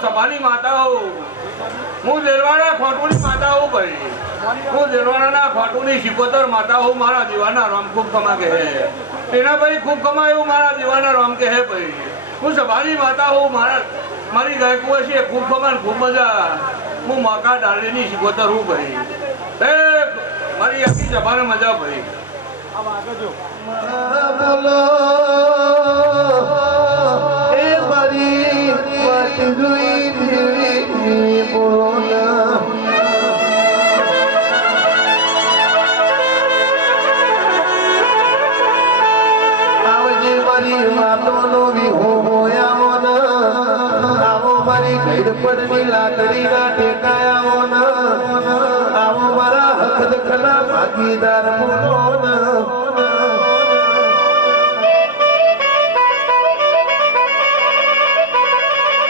સભાની માતા હું દેલવાડા ખોટુની માતા હું ભાઈ હું દેલવાડાના ખોટુની શિકોતર માતા હું મારા દીવાના રામ ખૂબ કમા કહે તેના ભાઈ ખૂબ કમાયું મારા દીવાના રામ કહે ભાઈ હું સભાની માતા હું મારી ગાયકું છે ખૂબ કમાન ખૂબ મજા હું માકા ડાળીની શિકોતર હું ભાઈ મારી આખી સભાને મજા ભાઈ બોલો એ મારી વાત જોઈ બોલો ના આવજે મારી વાતોનો વિહો હોયાવો ના આવો મારી ઘેર પડની લાકડીના ટેકાયાવો ના આવો મારા હક દખના ભાગીદાર બોલો ના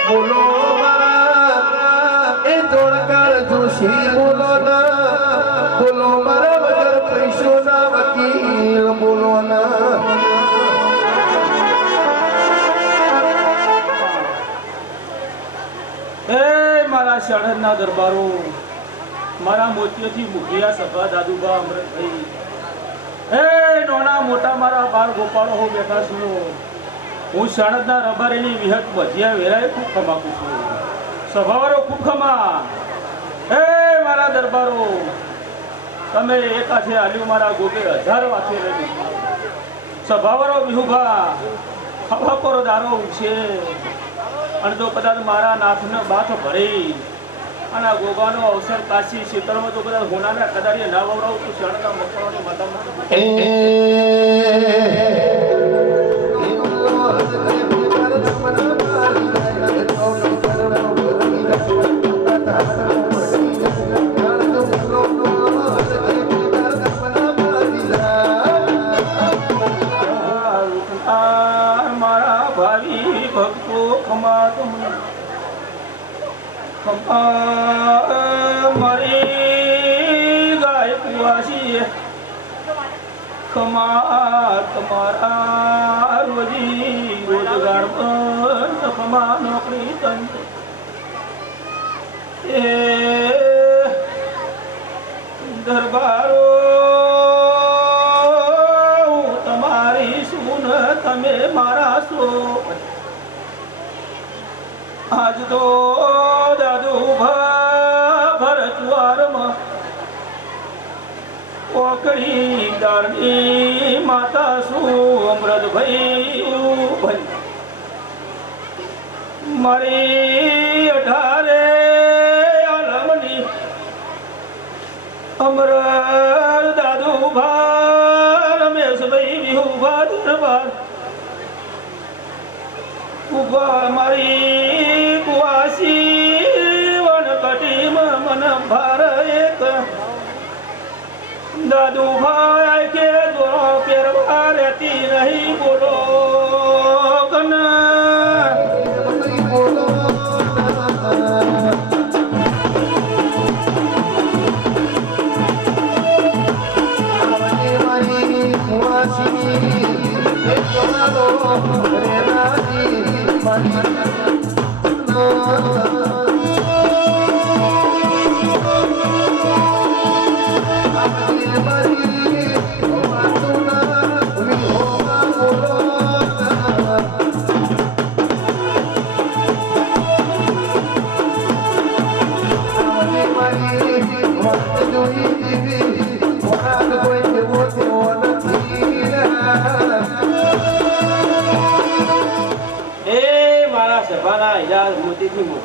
બોલો મારા એ જોડકાર જોશી બોલો ના બોલો મારા વગર પૈસો ના વકીલ બોલો ના મારા શણના દરબારો મારા મોતીઓથી મુખિયા સભા દાદુબા અમૃતભાઈ નોના મોટા મારા બાર ગોપાળો હું બેઠા છું હું શણદના રબારીની વિહત ભજીયા વેરાય ખૂબ ખમાકું છું સભાવાળો ખૂબ ખમા મારા દરબારો તમે એકાથે આલ્યું મારા ગોગે 1000 વાથે રહી સભાવાળો વિહુભા ખભા પર દારો છે અને જો કદાચ મારા નાથને બાથ ભરી અને આ ગોગાનો અવસર કાશી શીતળમાં જો કદાચ હોનાના કદાડીએ ના વવડાવું તો શણના મકવાણી મારા ભાવિ ભક્તો ખમા મારી ગાય કુવાસી ખમા તમારા રોજી રોજગાર બંધ ખમા નોકરી તંત્ર એ દરબારો તમારી સુન તમે મારા સો આજ તો દાદુ ભરતવારમાં ઓકળી દારની માતા શું અમૃતભાઈ મારી 18 આલમની અમૃત દાદુ રમેશભાઈ વિહુભા દરબાર ઉભા મારી કુવાસી વનકટીમાં મન ભાર એક દાદુ ભાઈ કે જો પહેરવા રહેતી નહીં બોલો ગના બોલો મારી કુવાસી એક મારો રેનાજી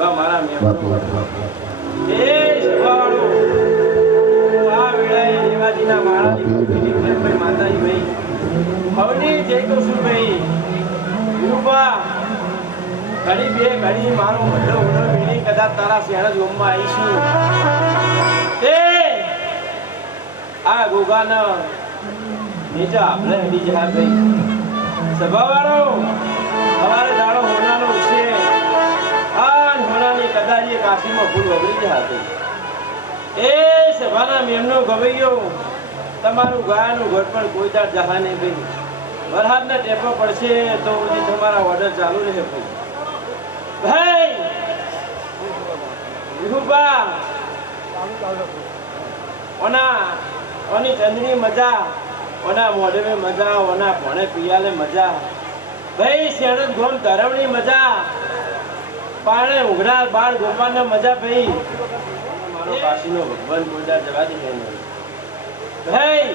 સભા મારા મેમનો એ સભાવાળો આ વેળાએ દેવાજીના મહારાજની કૃપાથી ભાઈ માતાજી ભાઈ હવની જય કહું છું ભાઈ ગુરુબા ઘડી બે ઘડી મારો વડો ઉડો વીણી કદાચ તારા શહેર જ ગમમાં આવીશું એ આ ગોગાના નીચે આપણે હડી જા ભાઈ સભાવાળો અમારે દાડો હોનાનો છે આ હોનાની કદાચ કાશીમાં ફૂલ વગડી જા ભાઈ એ સભાના મેમનો ગવૈયો તમારું ગાયનું ઘર પણ કોઈ દાડ જહા નહીં ભાઈ વરસાદના ટેપો પડશે તો પછી તમારા ઓર્ડર ચાલુ રહે ભાઈ વિહુબા ઓની ચંદની મજા ઓના મોઢે મજા ઓના ભણે પિયાલે મજા ભાઈ શેરદ ગોમ ધરમની મજા પાણે ઉઘડા બાળ ગોપાલને મજા ભાઈ મારો કાશીનો ભગવાન બોલતા જવા દે ભાઈ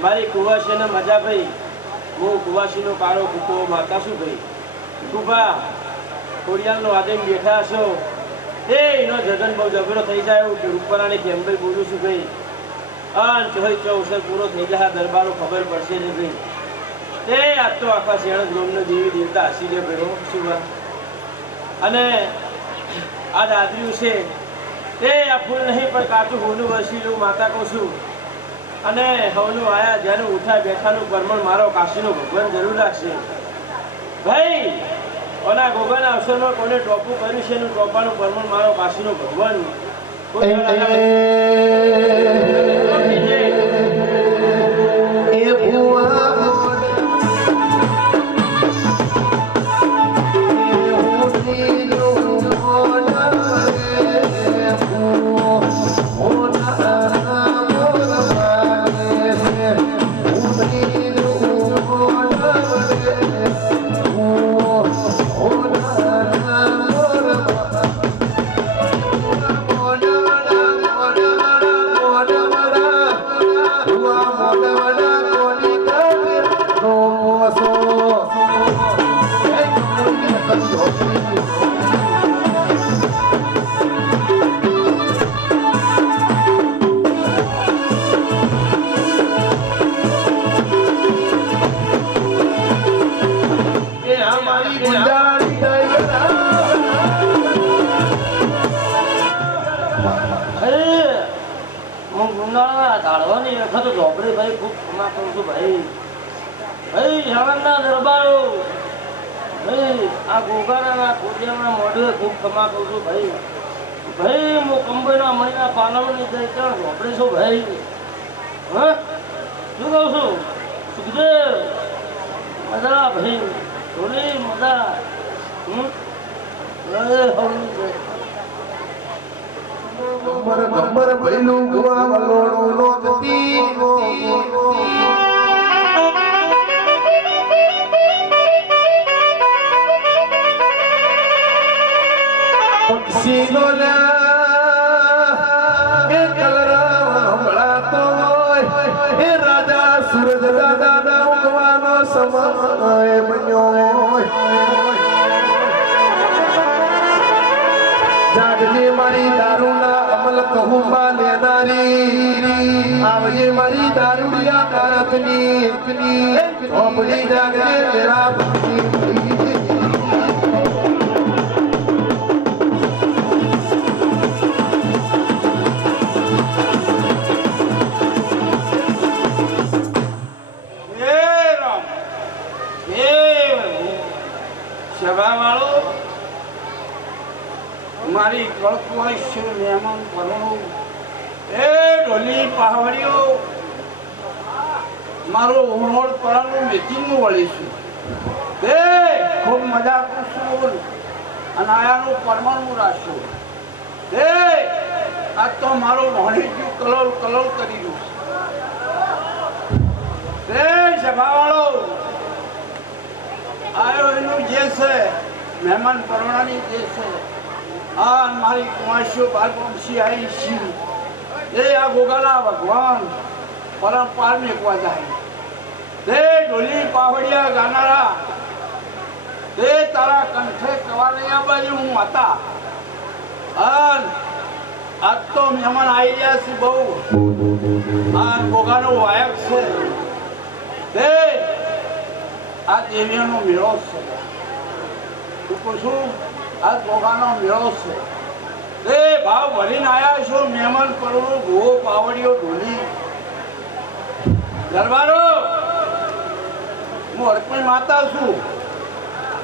મારી કુવાસીને મજા ભાઈ હું કુવાસીનો કાળો કૂકો માતા છું ભાઈ કુબા ખોડિયાલનો આદેમ બેઠા છો એ એનો જગન બહુ જબરો થઈ જાય એવું ઉપરાની કેમ્બલ બોલું છું ભાઈ અન ચોઈ ચોસર પૂરો થઈ જાય દરબારો ખબર પડશે ને ભાઈ તે આજ તો આખા શેણ ગ્રોમનો દેવી દેવતા હસી લે ભાઈ શું અને આ દાદરીયું છે તે આ ફૂલ નહીં પણ કાચું હોનું વસીલું માતા કહું છું અને હવનું આયા જેનું ઉઠા બેઠાનું પરમણ મારો કાશીનો ભગવાન જરૂર રાખશે ભાઈ ઓના ગોગાના અવસરમાં કોને ટોપું કર્યું છે એનું ટોપાનું પરમણ મારો કાશીનો ભગવાન ભાઈ ખૂબ ક્ષમા કરું છું ભાઈ ભાઈ શરણના દરબારો ભાઈ આ ગોગાના ખોડિયાના મોઢે ખૂબ ક્ષમા કરું છું ભાઈ ભાઈ હું કંબોના મહિના પાલવની જઈ ક્યાં ઝોપડે છું ભાઈ હા શું કહું છું સુખદેવ મજા ભાઈ થોડી મજા ગબ્બર ભઈલું ગુવા વલોણું લોકતી પક્ષીનો એ કલરવ હંભળાતો હોય એ રાજા સૂરજ દાદાના ઉગવાનો સમય બન્યો જાગજે મારી દારૂના અમલ કહુંબા લેનારી આવજે મારી દારૂડિયા તારકની ચોપડી જાગજે તેરા ભક્તિ સભાવાળો મારી કળકુવાઈ છે મહેમાન પરણું એ ઢોલી પહાડીઓ મારો ઉમોડ પરાનું મેચિંગનું વળીશું તે ખૂબ મજા કરશું અને આયાનું પરમાણું રાખશું તે આજ તો મારો ભણીજું કલોલ કલોલ કરી રહ્યું છે તે સભાવાળો આયો એનું જે છે મહેમાન પરણાની જે છે આ મારી કુંવાસીઓ બાલપંક્ષી આવી છીએ એ આ ગોગાલા ભગવાન પરંપાર મેકવા જાય તે ઢોલી પાવડિયા ગાનારા તે તારા કંઠે કવાનૈયા બાજુ હું હતા અન આજ તો મહેમાન આવી ગયા છે બહુ આ ગોગાનો વાયક છે તે આ દેવીનો મેળો છે તું પૂછું આ ગોગાનો મેળો છે તે ભાવ ભરીને આવ્યા છો મહેમાન કરોડો ભૂવો પાવડીઓ ઢોલી દરબારો હું હરકણી માતા છું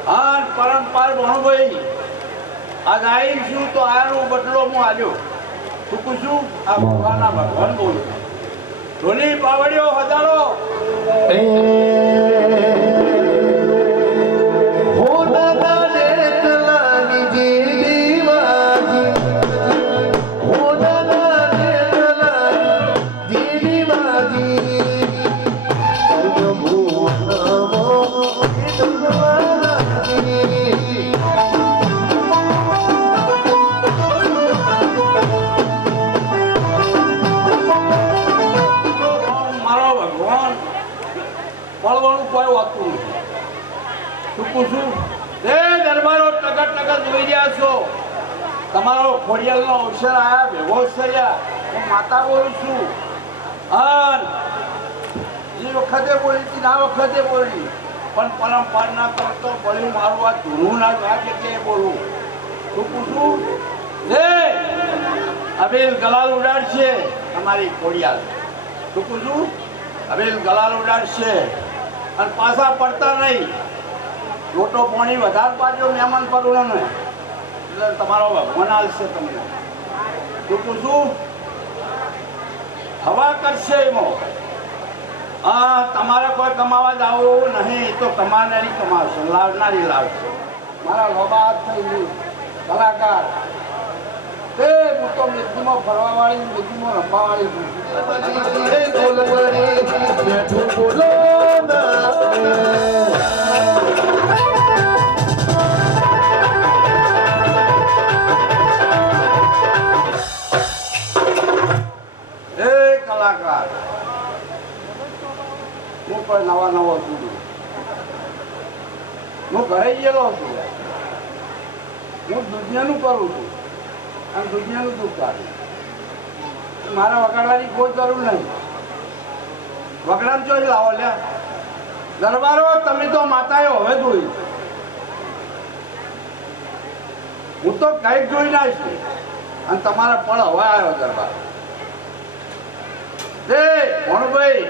હા પરંપાર ભણભાઈ આજ આવી છું તો આનો બદલો હું આલ્યો તું પૂછું આ ભગવાનના ભગવાન બોલું ઢોલી પાવડીઓ હજારો મળવાનું કોઈ હોતું નથી શું પૂછું એ દરબારો ટકર ટકર જોઈ રહ્યા છો તમારો ખોડિયાલનો અવસર આયા ભેગો થયા હું માતા બોલું છું અન એ વખતે બોલી હતી ના વખતે બોલી પણ પરંપરા ના કરતો પડ્યું મારું આ ધૂનું ના વાગે કે બોલું શું પૂછું લે અબેલ ગલાલ ઉડાડશે તમારી ખોડિયાલ શું પૂછું અબેલ ગલાલ ઉડાડશે અને પાછા પડતા નહીં લોટો પાણી વધારે પાજો મહેમાન પરુણોને એટલે તમારો ભગવાન આવશે તમને શું પૂછું હવા કરશે એમાં હા તમારે કોઈ કમાવા જવું નહીં તો કમાનારી કમાશે લાવનારી લાવશે મારા લોબા હાથ થઈ ગયું કલાકાર તે હું તો મેદીમાં ફરવા વાળી મેદીમાં રમવા વાળી કલાકાર હું કોઈ નવા નવો છું હું ઘરે ગયેલો છું હું દુનિયાનું કરું છું અને દુનિયાનું દુઃખ કાઢું મારા વગાડવાની કોઈ જરૂર નહીં વગડામ ચોઈ લાવો લ્યા દરબારો તમે તો માતાએ હવે જોઈ હું તો કંઈક જોઈ ના છું અને તમારા પળ હવે આવ્યો દરબાર તે ભણભાઈ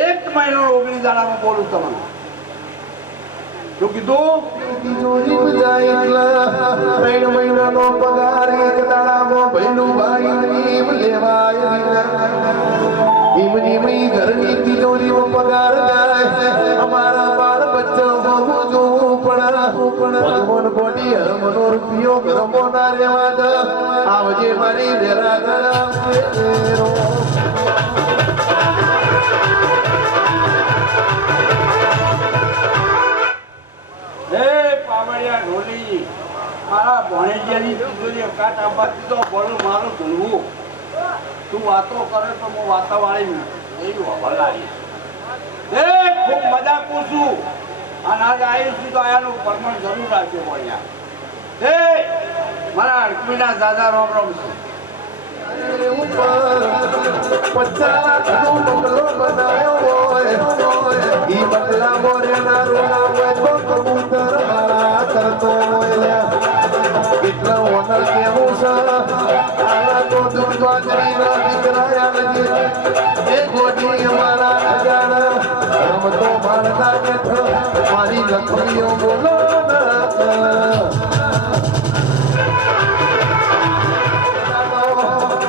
1 મહિનો 19 દાડામાં બોલું તમને શું કીધું 3 મહિનાનો પગાર એક દાડામાં ભૈલું ભાઈ લેવાય ઈમની ઘરની તિજોરીમાં પગાર જાય અમારા બાળ બચ્ચા બહુ જોવું પણ કોટી હરમનો રૂપિયો ઘરમો ના રેવા દે આવજે મારી વેરા ગળા ઢોલી મારા ભણેજિયાની તિજોરી કાટ આપવાથી તો બોલું મારું ધૂળવું તું વાતો કરે તો હું વાતાવાળી એવી ભલાઈ એ ખૂબ મજા પૂછું અને આજે આવી છું તો આયાનું પરમણ જરૂર રાખ્યો ભણ્યા એ મારા અડકમીના દાદા રોમ રોમ છે મારી લખણીઓ બોલો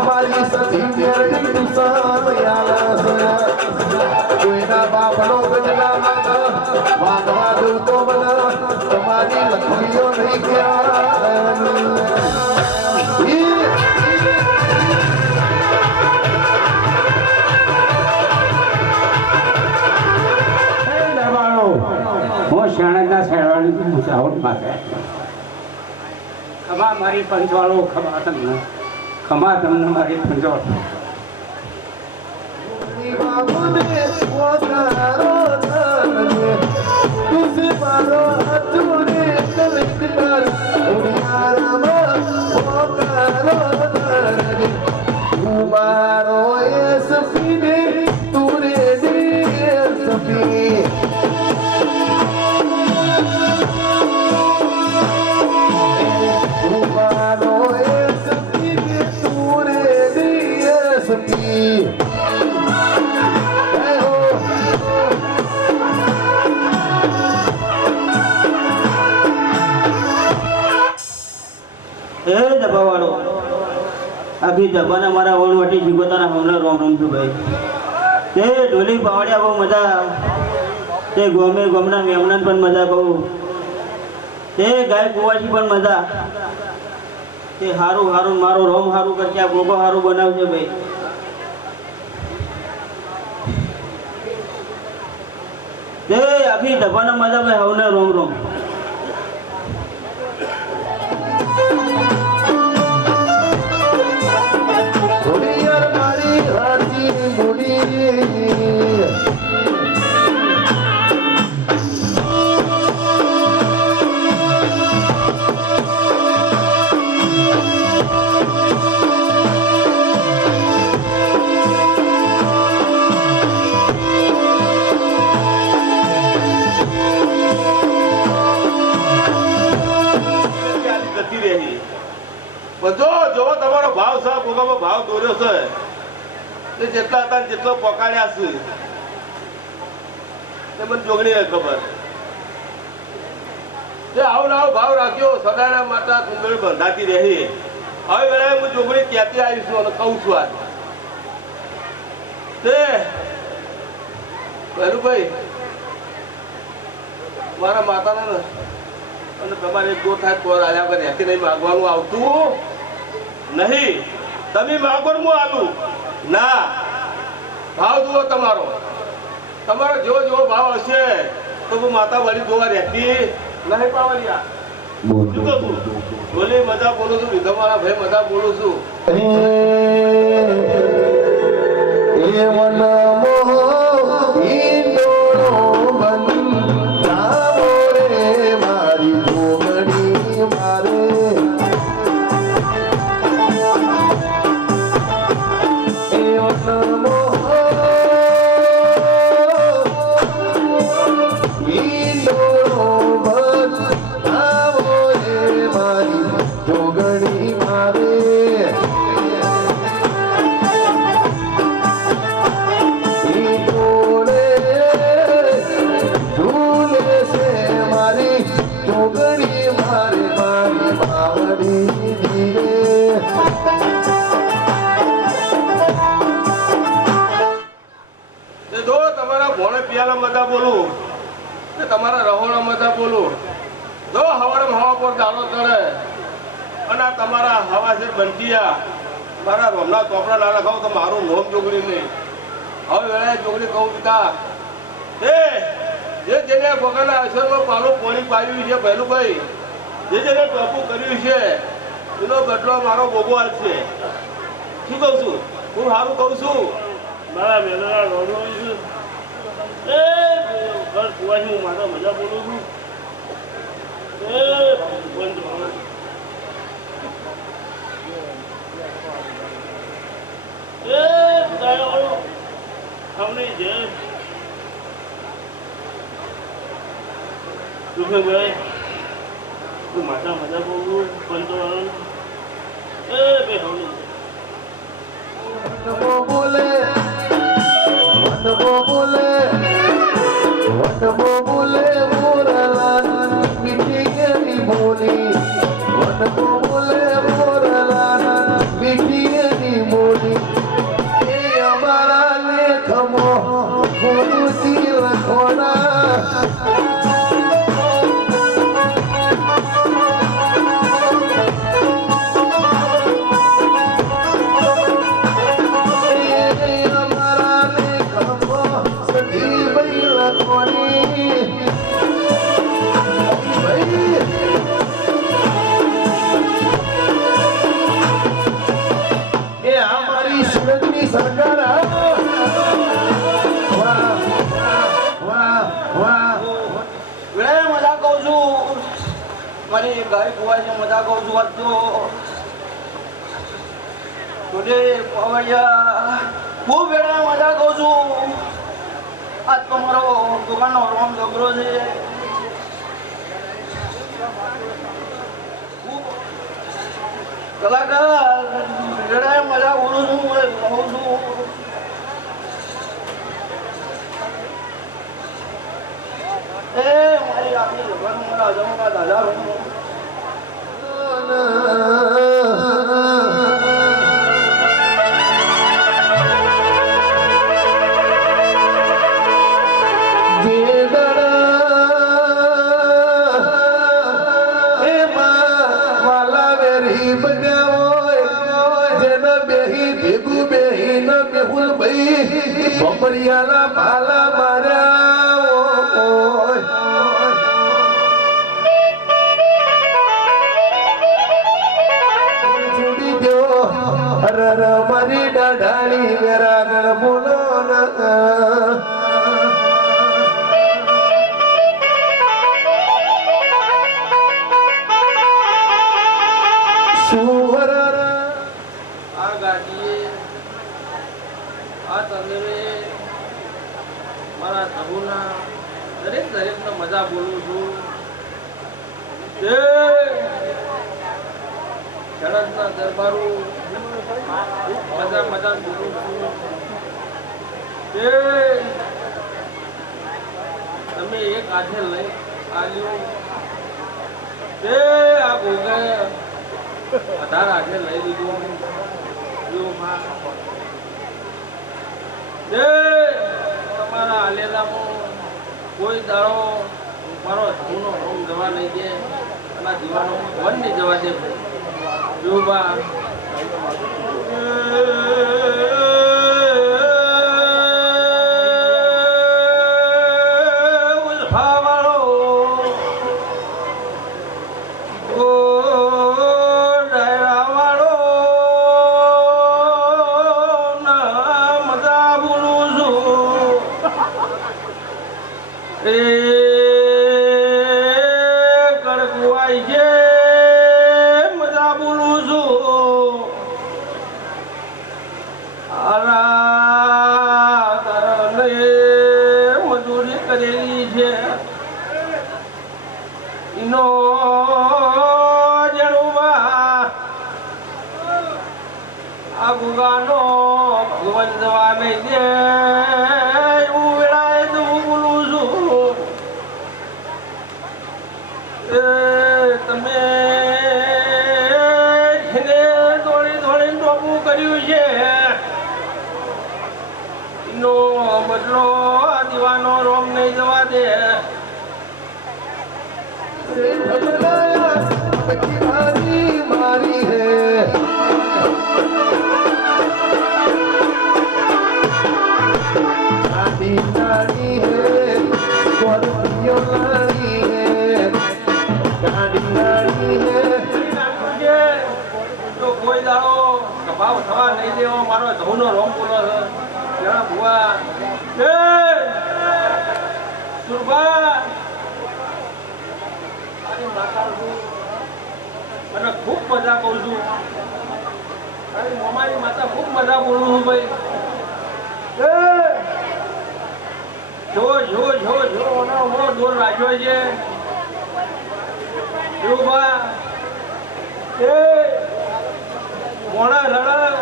મારી સધી કોઈના બાપનો ગજલા વાગવા દઉં તો બધા તમારી લખણીઓ નહીં ખમા મારી પંચવાળો ખમા તમને મારી પંચવાળો तुझे मारो એ દબાવાળો આખી દબાના મારા વણવટી જીગોતાના હમણાં રોમ રોમ છું ભાઈ તે ઢોલી પાવડિયા બહુ મજા તે ગોમે ગોમના મેમણાને પણ મજા કહું તે ગાય કુવાસી પણ મજા તે હારું હારું મારો રોમ હારું કરકે આ ગોગો હારું બનાવશે ભાઈ તે આખી દબાના મજા ભાઈ હવને રોમ રોમ ઘોડિયાર મારી હાથી ઘોડી બધો જોવો તમારો ભાવ છે ભોગામાં ભાવ દોર્યો છે તે જેટલા હતા ને જેટલો પકાડ્યા છે તે મને જોગણી ખબર તે આવો ને આવો ભાવ રાખ્યો સદાના માતા કુંડળી બંધાતી રહી હવે વેળાએ હું જોગણી ક્યાંથી આવીશું અને કહું છું આજ તે ભાઈ મારા માતાને ને અને તમારે એક દો થાય તો આવ્યા કરે ત્યાંથી નહીં માગવાનું આવતું નહીં તમે માગો હું આલું ના ભાવ જુઓ તમારો તમારો જેવો જેવો ભાવ હશે તો હું માતા વાળી જોવા રહેતી નહીં પાવલિયા શું કહું બોલી મજા બોલું છું વિધો મારા ભાઈ મજા બોલું છું એ મન મોહ ઈંડોળો બંધાવો રે મારી જોગણી મારે મજા બોલું કે તમારા રહોણા મજા બોલું જો હવારે હવા પર દાડો ચડે અને તમારા હવા છે બંટિયા મારા રોમના ચોપડા ના લખાવ તો મારું નોમ જોગણી નહીં હવે વેળાએ જોગણી કહું પિતા એ જે જેને ભગવાનના આશ્રમમાં પાલું પાણી પાડ્યું છે ભૈલુભાઈ જેને ટોપું કર્યું છે એનો બદલો મારો ગોગો છે શું કહું છું હું સારું કહું છું મારા વેલા રોડો છું ઘર કુવાથી હું માતા મજા બોલું છું માતા મજા બોલું પંચવાળું બોલે વનબો બોલે મોરલા મીઠી એની બોલી વનબો બોલે મોરલા મીઠી એની બોલી એ અમારા લેખમો ગુરુજી લખોના મારી ગાય કુવાય છે મજા કહું છું વાત તો તોડે પવૈયા ખૂબ વેળા મજા કહું છું આજ તો મારો દુકાનનો રોમ ગબરો છે કલાકાર વેળાએ મજા બોલું છું કહું છું મારી આપણી ભગવાન મારા અજમકા દાદા નહીં બન્યા હોય જેના બેહી ભેગું બેહી ન મેહુલ ભાઈ બપરિયાના ભાલા માર્યા હોય છોડી દો અરર મારી ડાઢાળી વેરાગણ બોલો ના આ ગાડીએ આ તંદુરે મારા પ્રભુના દરેકને મજા બોલું છું તે શરદના દરબારો મજા બોલું છું તે તમે એક હાથે લઈ આવ્યો તે આ ભોગે 18 હાથે લઈ લીધું તમારા હાલેલામાં કોઈ દાડો મારો ધૂનો રોમ જવા નહીં દે અને દીવાનો વન નહીં જવા દે જો બા મજૂરી કરેલી છે એનો જણુમાં આ ગુગાનો ભગવાન જવા નહીં દે એવું વેળાએ તો હું બોલું છું તમે જેને દોડી ટોપું કર્યું છે એનો બદલો આ દીવાનો રોમ નહીં જવા દે मारी है नानी नानी है स्कॉर्पियो लानी है गाड़ी गाड़ी है તો કોઈ દાડો કભાવ થવા નહીં દેવો મારો ધઉનો રોમ બોલો છે ત્યાં ભુવા એ સુરભા અને ખૂબ મજા કહું છું તારી મમારી માતા ખૂબ મજા બોલું છું ભાઈ જો જો જો જો હમણો દોર રાખ્યો છે સુરભા એ મોણા રડ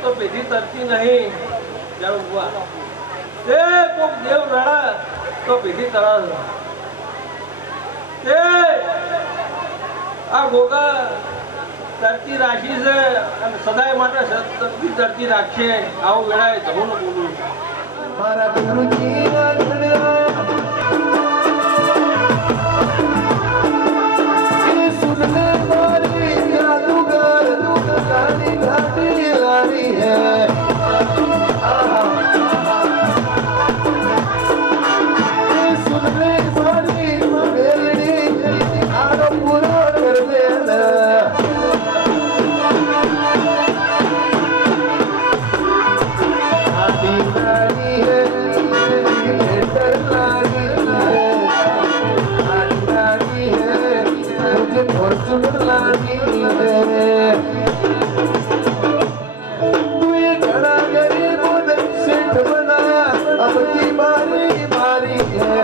તો પેઢી તરતી નહીં જાણ ભુવા એ કોક દેવ રડ તો પેઢી તરત આ ગોગા તરતી રાખી છે અને સદાય માટે તરતી રાખશે આવું વેળાએ ધવું બોલું मारा गुरुजी सुन ले मारी जादूगर गाड़ी गाड़ी लारी है सुन ले मारी मेरी आरो पूरा कर देना फॉर्चूनर लानी है तू ये घड़ा गरीबों ने सेठ बनाया अब की बारी बारी है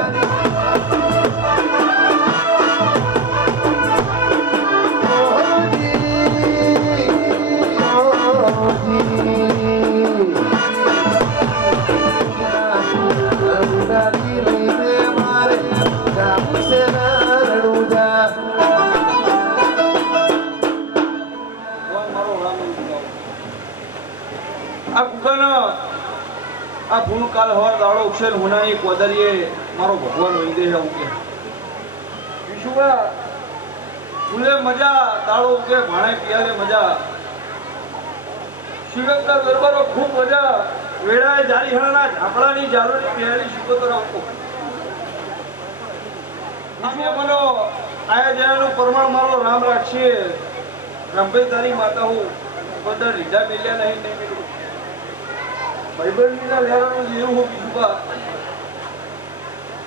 આ ગુણ કાલ હવાર દાડો ઉછેર હોનાની કોદરીએ મારો ભગવાન વૈદે આવું કે વિશુવા ફૂલે મજા દાળો ઉગે ભાણે પિયાલે મજા શિવકના દરબારો ખૂબ મજા વેળાએ જારીહણાના ઝાપડાની જાલોની પહેરી શિકોતર આપો અમે બોલો આયા જયાનું પરમાણ મારો રામ રાખશે રામભાઈ તારી માતા હું બધા રીઢા મેલ્યા નહીં ભાઈબંધીના લેવાનું જેવું હું બીજું બા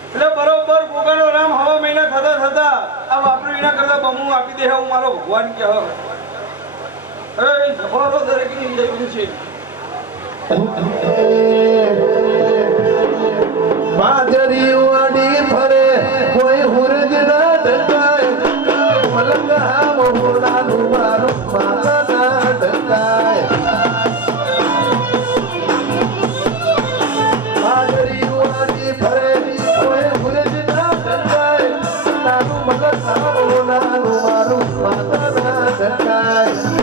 એટલે બરોબર ગોગાનો રામ હવા મહિના થતા થતા આ વાપરી વિના કરતા બમું આપી દે હું મારો ભગવાન કે અરે સફળો દરેકની જરૂર છે માજરી વાડી ફરે કોઈ હુરજ ના ઢકાય મલંગ હામ હોડાનું મારું માતા ના ઢકાય માજરી વાડી ફરે કોઈ હુરજ ના ઢકાય નાનું મલંગ હામ હોડાનું મારું માતા ના ઢકાય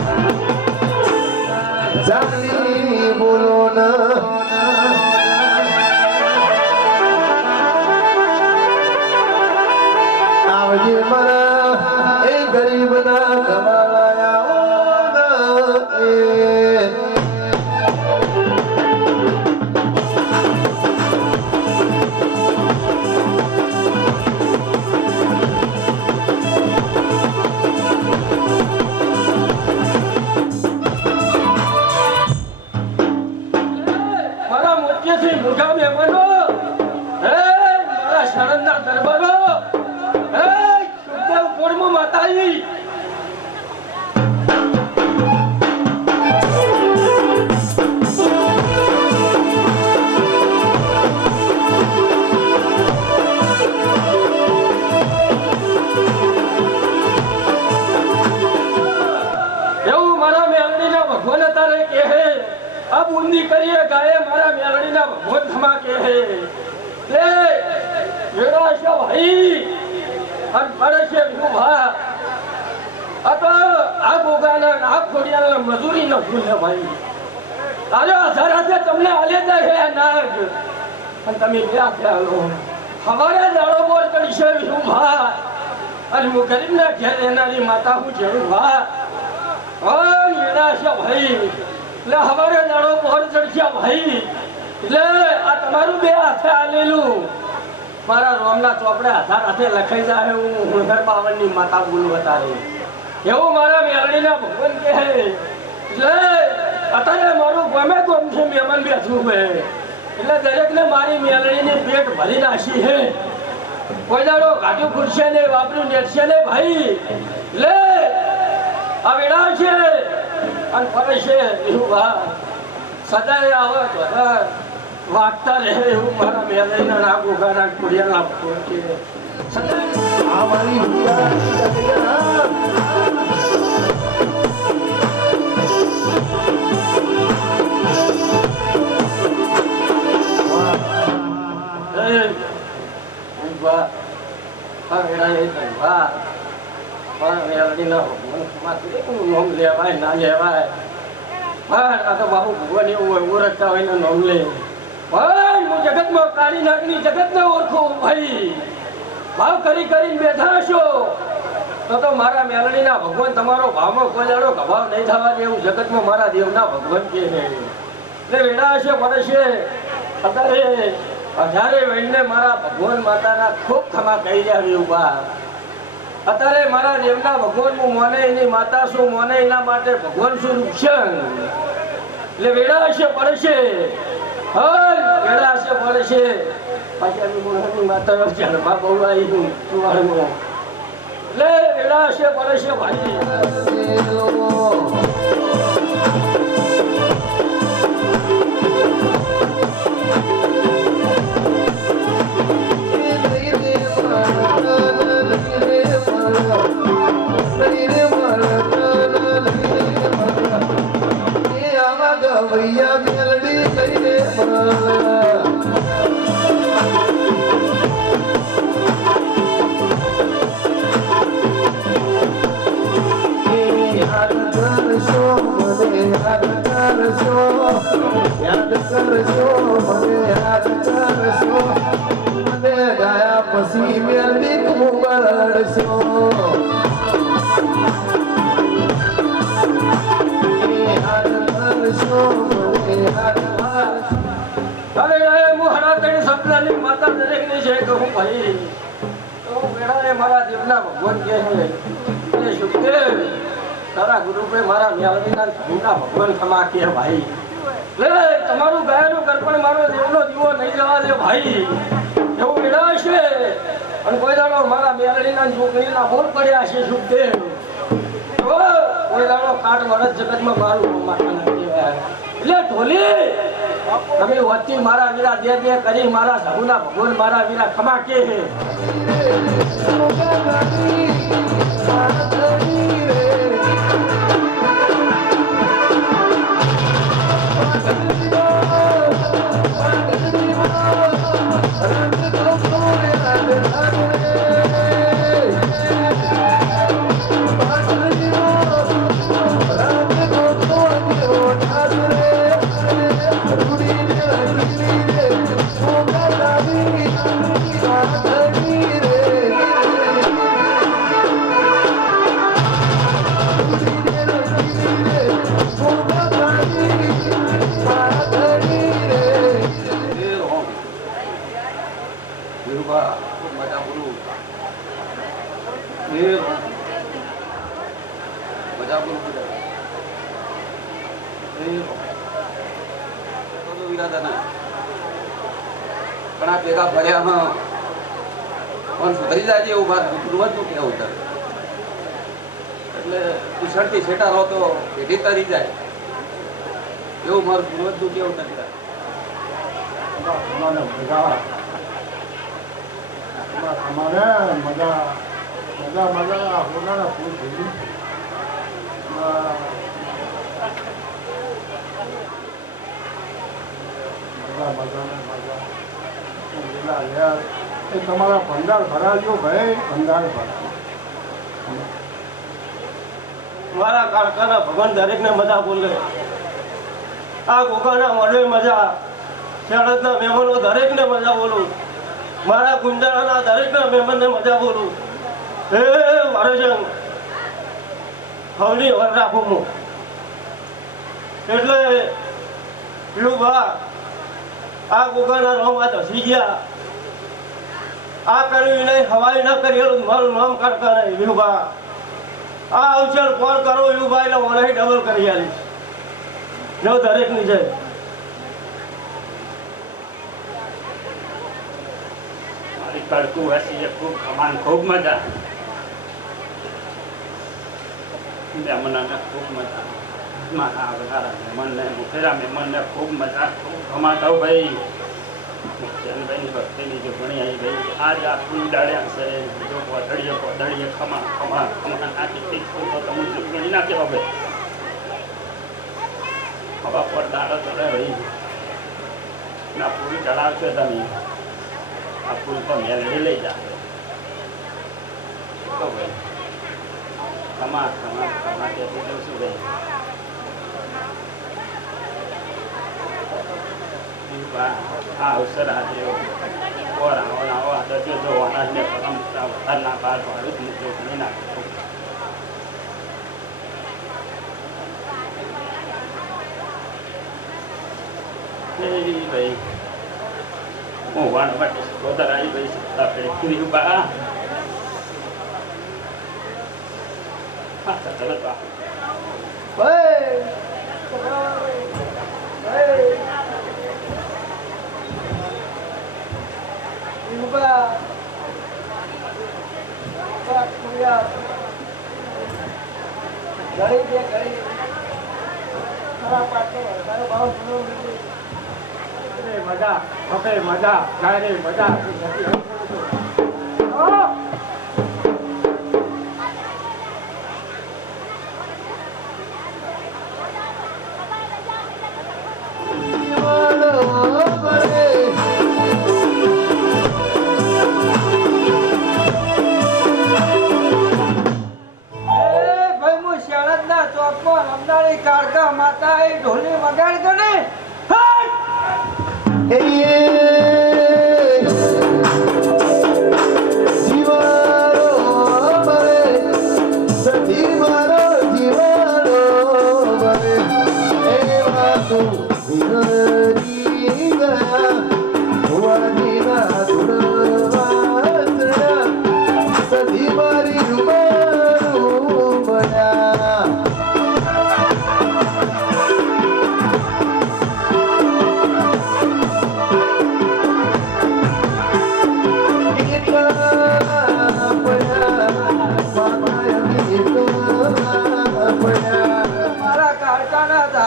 જાની બોલો ના આવજે મારા એ ગરીબના કમાયા મારા મોતિયાથી મોઢા મહેમાનો હે મારા શરણના દરબારો હે શુદ્ધ પૂર્ણ માતાજી એવું મારા મેલડીના ભગવાન તારે કે હે આ બુંદી કરીએ ગાયે મારા મેલડીના ભગવાન થમા કે હે લે વેરા છે ભાઈ અન પડે છે ભા આ તો આ ગોગાના આ ખોડિયાના મજૂરી ન ભૂલે ભાઈ આજો હજારાતે તમને આલે જાય હે નાગ અને તમે બ્યા કે આલો હવારે દાડો બોલ કરી છે ભા અને હું ગરીબના ઘેર રહેનારી માતા હું જરૂર ભા ભાઈ એટલે હવારે દાડો પહોર ચડ્યા ભાઈ એટલે આ તમારું બે હાથે આલેલું મારા રોમના ચોપડે હાથા હાથે લખાઈ જાય હું હુણગર પાવનની માતા બોલું અત્યારે એવું મારા મેળણીના ભગવાન કહે એટલે અત્યારે મારું ગમે ગમશે મહેમાન બેઠું હે એટલે દરેકને મારી મેળણીની પેટ ભરી નાખી હે કોઈ દાડો ગાડું ખુરશે ને વાપર્યું નેટશે ને ભાઈ લે આ વેડા છે અને ફરે છે એવું ભા સદાય આવે તો વાગતા રહે એવું મારા મેલડીના ના ગોગાના કુડિયાના ભગવાન કે સદાય આ મારી લેવાય ના લેવાય આ તો બાપુ ભગવાન એવું ઓળખતા હોય ને નોમ લે ભાઈ હું જગતમાં કાળી નાગની જગતને ઓળખું ભાઈ ભાવ કરી કરીને બેઠા છો તો મારા મેલડીના ભગવાન તમારો ભાવમાં કોઈ જાડો ગભાવ નહીં થવા દે એવું જગતમાં મારા દેવના ભગવાન કે એટલે વેડા છે પડે છે અત્યારે હજારે વહીને મારા ભગવાન માતાના ખૂબ ખમા કહી જાય એવું બા અત્યારે મારા દેવના ભગવાન હું મોને એની માતા છું મોને એના માટે ભગવાન શું રૂપ છે એટલે વેડા છે પડે છે વેડા છે પડે છે પાછી મોહનની માતા જન્મા બહુ આવી ચુવાડમાં એટલે વેડા છે પડે છે ભાઈ ભૈયા મેલડી લઈને યાદ કરશો મને યાદ કરશો યાદ કરશો મને યાદ કરશો મને ગાયા પછી મેલડી તું બરડશો ભાઈ તો મેળાએ મારા દેવના ભગવાન કહે છે એ સુખદેવ તારા ગુરુપે મારા મ્યાલડીના ધૂના ભગવાન ખમા કે ભાઈ લે તમારું ગાયનું કરપણ મારો દેવનો દીવો નહીં જવા દે ભાઈ એવું મેળા છે અને કોઈ દાડો મારા મ્યાલડીના છોકરીના બોલ પડ્યા છે સુખદેવ કોઈ દાડો કાટ વરસ જગતમાં મારું માતા નથી એટલે ઢોલી તમે વચ્ચે મારા વીરા દે કરી મારા સહુના ભગવાન મારા વીરા ખમા કે હે પણ આ ભેગા ભર્યા પણ સુધરી જાય છે એવું વાત ગુરુવતું કેવું છે એટલે કુશળથી છેટા રહો તો પેઢી તરી જાય એવું મારું ગુરુવતું કેવું નથી તમારા ભંડાર ભરાજો ભાઈ ભંડાર ભરા મારા કાળકાના ભગવાન દરેકને મજા બોલે આ ગોગાના મળે મજા શરદના મહેમાનો દરેકને મજા બોલું મારા ગુંજારાના દરેકના મહેમાનને મજા બોલું હે વારજંગ હવની વર રાખું હું એટલે પીળુભા આ ગોગાના રોમ આ ધસી ગયા આ કર્યું નહીં હવાઈ ન કરેલું મારું નામ કાઢતા નહીં પીળુભા આ અવસર કોણ કરો પીળુભા એટલે મને ડબલ કરી આલીશ જો દરેક ની જાય મારી કડકું વાસી ખૂબ કમાન ખૂબ મજા મહેમાનને ખૂબ મજા મારા આવનારા મહેમાનને મુખેરા મહેમાનને ખૂબ મજા ખૂબ કમાતા ભાઈ ચંદભાઈની ભક્તિની જો ઘણી આવી ભાઈ આજ આ ફૂલ ડાળ્યા છે જો કોદળીએ ખમા ખમા ખમા નાખી તો તમે ઘણી નાખે હવે હવા પર દાડો ચડે ભાઈ ના પૂરી ચડાવશો તમે આ ફૂલ તો મેલડી લઈ જા તો ભાઈ ખમા ખમા ખમા કહેતી દઉં છું ભાઈ આ અવસર આજે ઓર આવો આદર્જો જો અનાજને પરંપરા વધારના બાર ભાડું જ મૂક્યો ઘણી નાખ્યો ભાઈ હું વાણ માટે ગોદર આવી ભાઈ સત્તા પેઢી બા હા ચાલો બા મજા ઓકે મજા જાય રે મજા કાળકા માતા એ ઢોલી વગાડ કરે ગયા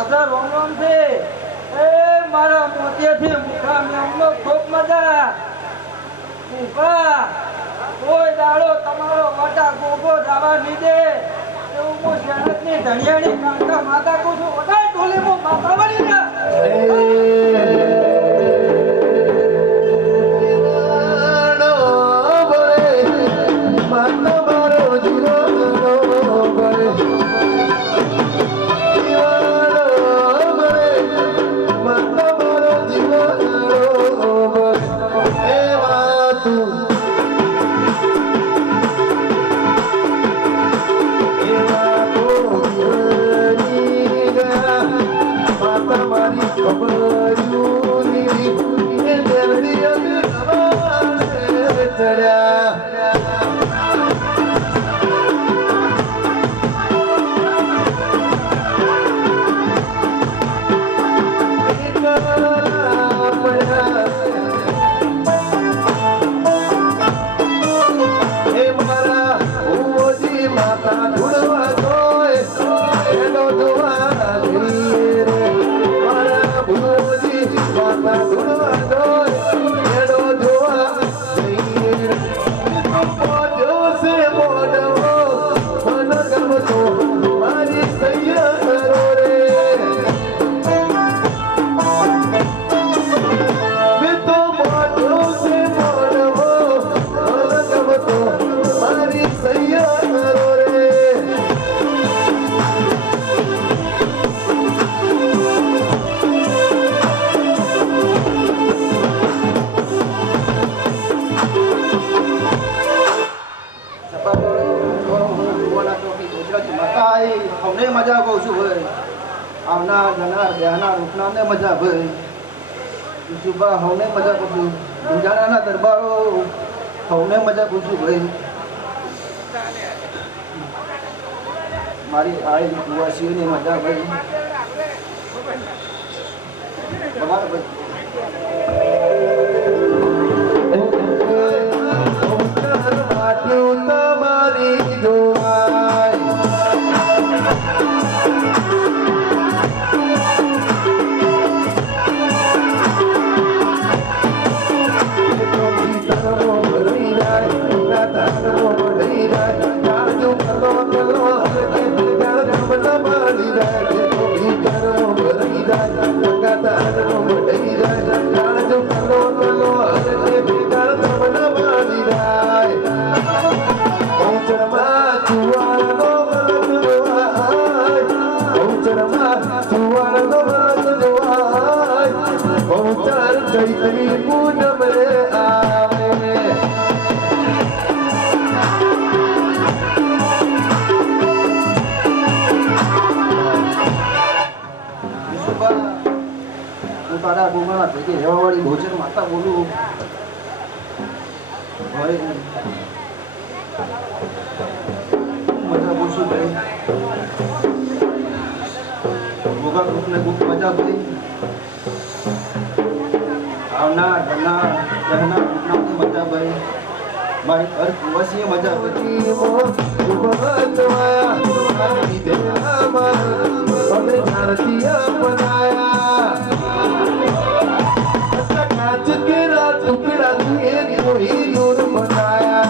રાજા રોમ રોમ છે એ મારા મોતિયાથી મુખા મેમનો ખૂબ મજા મુખા કોઈ દાડો તમારો વાટા ગોગો જવા નહીં દે એવું હું શહેરની ધણિયાની કાંકા માતા કહું છું વધારે ટોલીમાં માતા બની જા અમને મજા કહું છું ભાઈ આવનાર જનાર બેહનાર ઉઠનારને મજા ભાઈ સુબા હવને મજા કહું છું ગુંજારાના દરબારો હવને મજા કહું છું ભાઈ મારી આઈ કુવાસીઓની મજા ભાઈ બરાબર ભાઈ તમારી જોવાય ચૈતની પૂનમ રે આવે હું તારા ગુમાના ભેગી રહેવાવાળી ભોજન માતા બોલું ભાઈ મજા બોલશું ભાઈ ભોગા ગ્રુપને ખૂબ મજા ભાઈ આવનાર જનાર રહેનાર ઉઠનારની મજા ભાઈ મારી હર કુવાસીએ મજા ભાઈ टुकड़ा दिए कोई नूर बनाया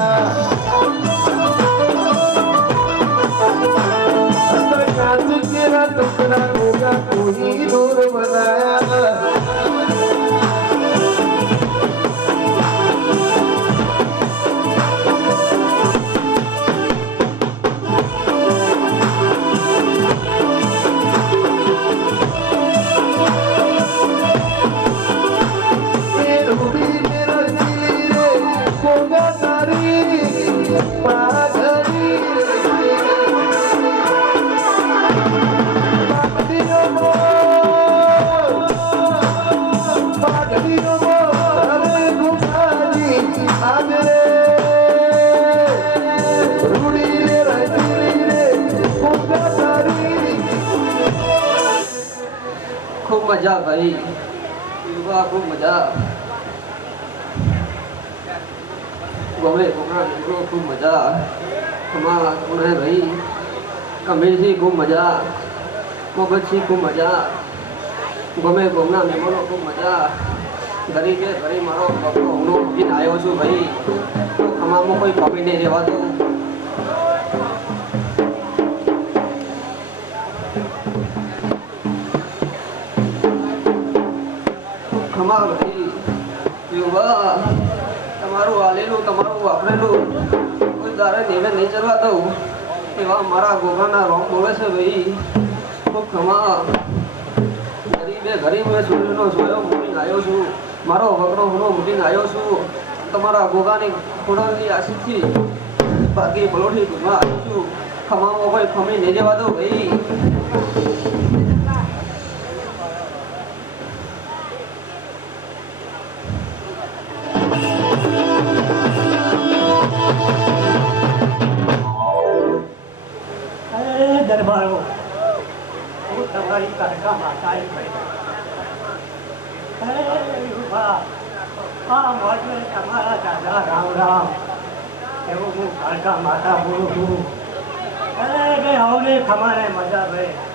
कांच तेरा टुकड़ा होगा कोई नूर बनाया खूब मजा भाई खूब मजा गमे खूब मजा भाई कमेर से खूब मजा મગજથી ખૂબ મજા ગમે ગમના મહેમાનો ખૂબ મજા ગરીબે ગરીબ મારો પપ્પો હું ઉઠીને આવ્યો છું ભાઈ આમાં કોઈ કમી નહીં રહેવા દઉં ખમા ભાઈ યુવા તમારું હાલેલું તમારું વાપરેલું કોઈ દારે નેવે નહીં ચડવા દઉં એવા મારા ગોગાના રોમ બોલે છે ભાઈ ખૂબ ખમા ગરીબે ગરીબ મેં સૂર્યનો સોયો મૂકીને આવ્યો છું મારો વગરો હુનો મૂકીને આવ્યો છું તમારા ગોગાની ખોડાની આશીષથી બાકી પલોઠી દૂધમાં આવ્યો છું ખમામાં કોઈ ખમી નહીં જવા દો ભાઈ દરબારો હું તમારી કાકા માતા હા મોજને તમારા દાદા રામ રામ એવું હું કાકા માતા બોલું છું અરે કે હવે ખમાને મજા ભાઈ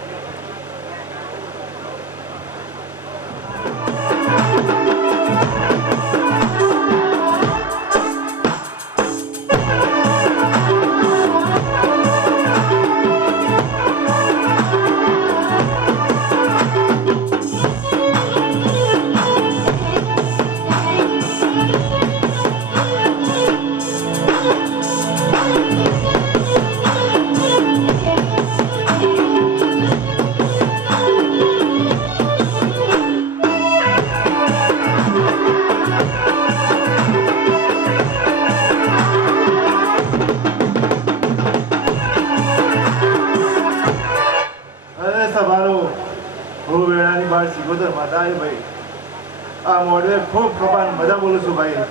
ખૂબ કપાન મજા બોલું છું ભાઈ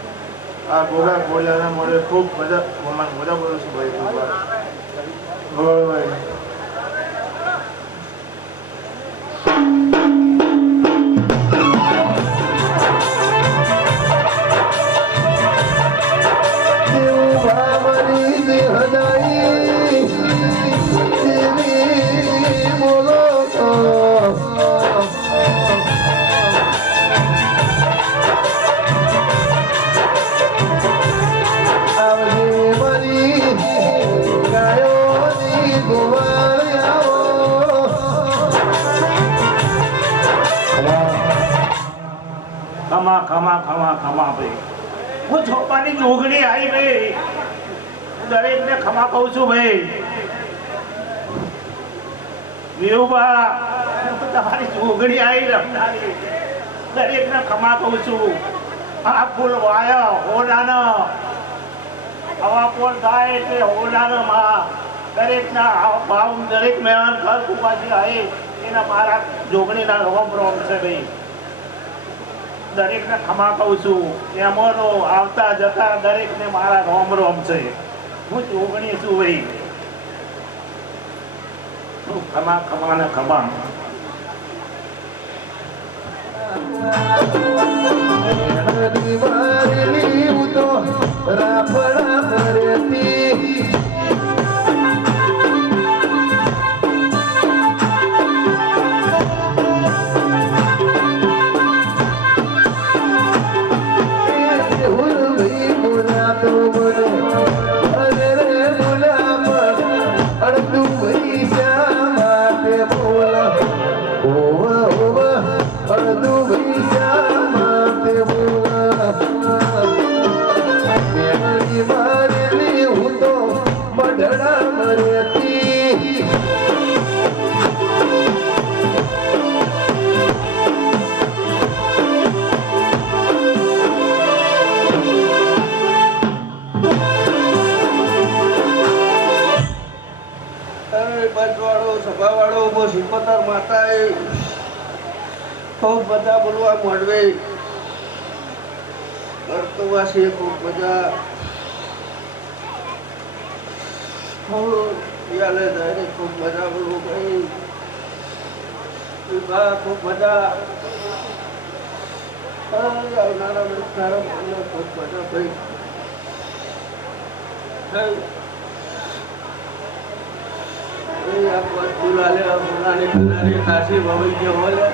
આ ગોગા ગોળિયાના મોડે ખૂબ મજા બોલું છું ભાઈ ભાઈ ખમા ભાઈ હું છોપાની જોગણી આવી ભાઈ દરેક ને ખમા કહું છું ભાઈ વિરુબા તમારી જોગણી આવી રમનારી દરેક ને ખમા કહું છું આ ફૂલ વાયા હોનાના હવા પોલ થાય એટલે હોનાના માં દરેક ના ભાવ દરેક મહેમાન ઘર કુપાજી આવે એના મારા જોગણીના રોમ રોમ છે ભાઈ દરેકને ખમા કહું છું એમાંનો આવતા જતા દરેકને મારા રોમ રોમ છે હું જોગણી છું ભાઈ ખમા ને ખમા ખૂબ બધા બોલવા મળવે વર્તવાસી ખૂબ બધા ખૂબ મજા બોલવું ભાઈ ખૂબ બધા આવનારા ખૂબ મજા ભાઈ ફુલાલે ફુલાને કિનારે કાશી ભવાઈ ગયો બોલે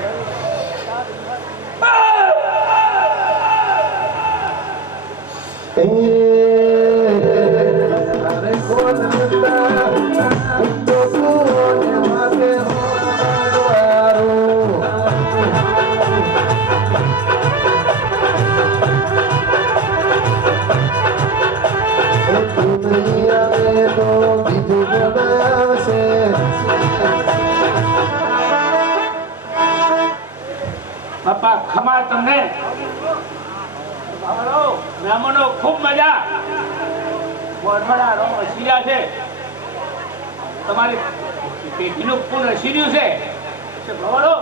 અરે કોણ મિલતા તો કોણ માતે હોવારું દુનિયા તો બીજું બનાવશે બાપા ખમા તમને મહેમાનો ખૂબ મજા વડવાડા રો હસીયા છે તમારી પેઢીનું પૂર્ણ હસીર્યું છે ભવાડો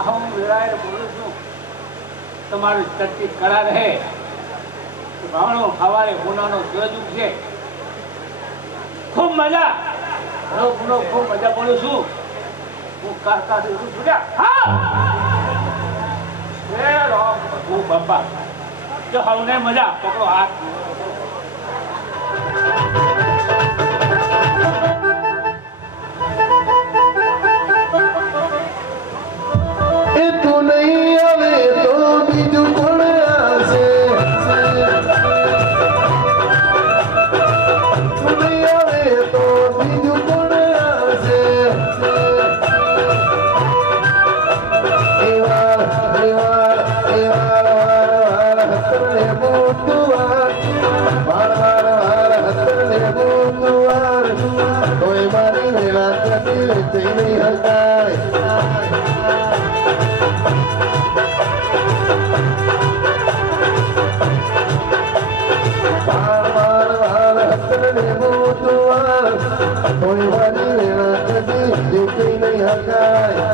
હું વિરાય બોલું છું તમારું ચર્ચિત કરા રહે ભાવણો સવારે ગુનાનો સહયોગ છે ખૂબ મજા ખૂબ મજા બોલું છું હું કાકા છૂટ્યા હા હું બાપા જો હવને મજા પકડો હાથ એ તું નહીં આવે તો બીજું કોણ આવશે તું નહીં આવે તો બીજું કોણ આવશે એવાર એવાર એવાર વાર હતરને બુધવાર વાર વાર વાર હતરને બુધવાર તોય મારી વેળા કદી થઈ નહીં હકાય કોઈ વારી વેળા કદી દેખી નહીં હકાય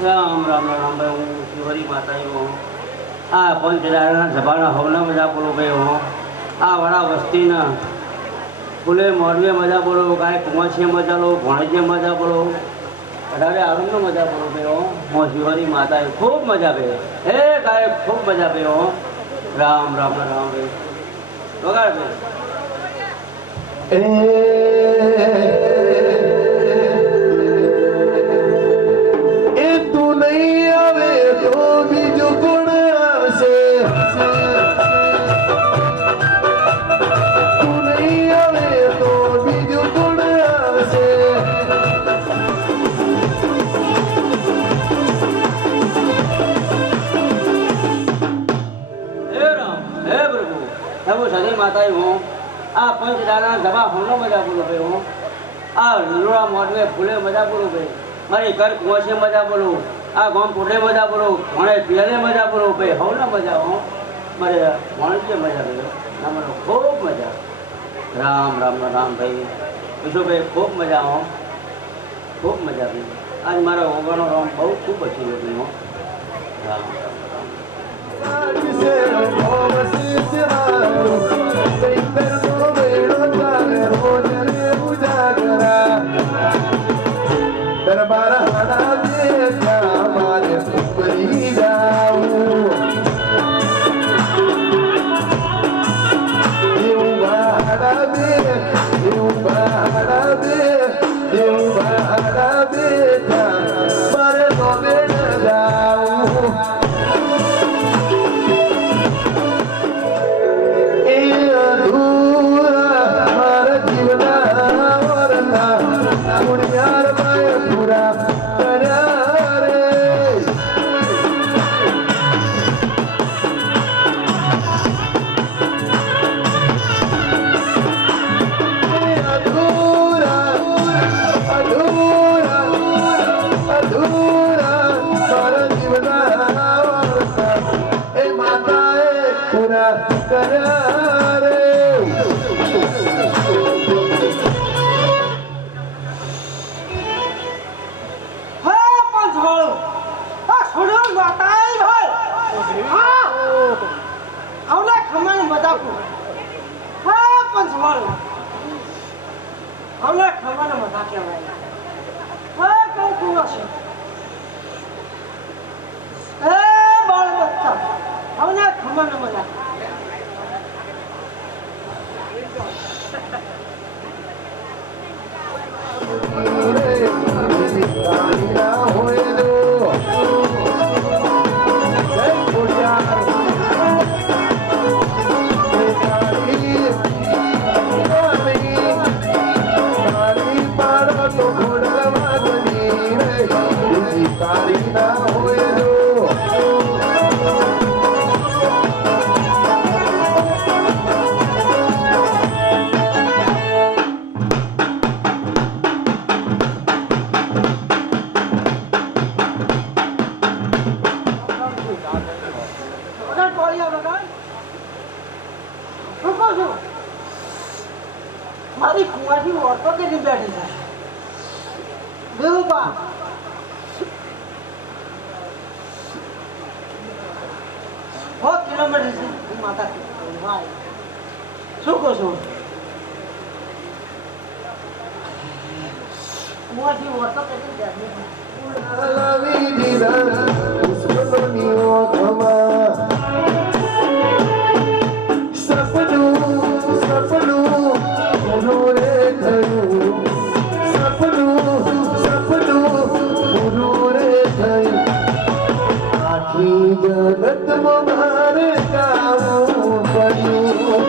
રામ રામ રામ ભાઈ હું શિવરી માતાજી આ પંચદારના સભાના હવના મજા બોલો ભાઈ હું આ વડા વસ્તીના ફૂલે મોરવે મજા બોલો કાંઈ કુંવાસીએ મજા લો ભણેજે મજા બોલો અઢારે આનંદનો મજા બોલો ભાઈ હું શિવરી માતા ખૂબ મજા ભાઈ હે કાંઈ ખૂબ મજા ભાઈ હું રામ રામ રામ ભાઈ વગાડ ભાઈ તું નહીં આવે તો બીજું કોણ આવશે તું નહીં આવે તો બીજું કોણ આવશે હે રામ હે પ્રભુ હું સદી માતા હું આ પંચદાના સભા હમનો મજા બોલું ભાઈ હું આ લીલોડા મોઢવે ફૂલે મજા બોલું ભાઈ મારી ઘર કુંવસે મજા બોલું આ ગામ પોટે મજા બોલું ભણે પિયલે મજા બોલું ભાઈ હવને મજા હું મારે ભણજે મજા ભાઈ ના મને ખૂબ મજા રામ રામ રામ ભાઈ વિશુભાઈ ખૂબ મજા હું ખૂબ મજા ભાઈ આજ મારા ઓગણનો રામ બહુ ખૂબ હસી ગયો ભાઈ હું રામ રામ દરબાર હાડા દેતા મારે સુપરી જાઉં એવું ભાડા દે એવું ભાડા દે એવું ભાડા દેતા મારે તો બેડ જાઉં મારી કુંવાથી ઓરતો કેટલી બેઠી છે દેવુબા બહુ કિલોમીટર છે માતા શું કહો છો કુંવાથી ઓરતો કેટલી બેઠી છે લાવી દીધા ઉસ્મનોની ઓખમાં સપનું પૂરું રે થયું સપનું પૂરું રે થયું આખી જગતમાં મારે કામ પડ્યું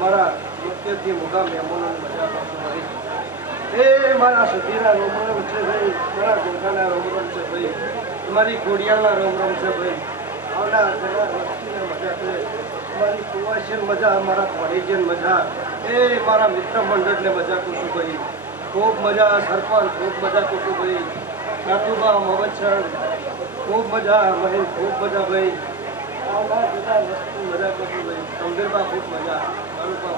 મારા મુખ્યથી મોટા મહેમાનોની મજા કરતો હોય એ મારા સતીના રોમરમ છે ભાઈ મારા ગોઠાના રોમરમ છે ભાઈ મારી ઘોડિયાના રોમરમ છે ભાઈ આવડા જણા વસ્તીને મજા કરે મારી કુવાશીન મજા મારા કોલેજિયન મજા એ મારા મિત્ર મંડળને મજા કરું છું ભાઈ ખૂબ મજા સરપંચ ખૂબ મજા કરું છું ભાઈ નાતુબા મોહમ્મદ ખૂબ મજા મહેન ખૂબ મજા ભાઈ આવડા જતા વસ્તુ મજા કરું છું ભાઈ સમજણમાં ખૂબ મજા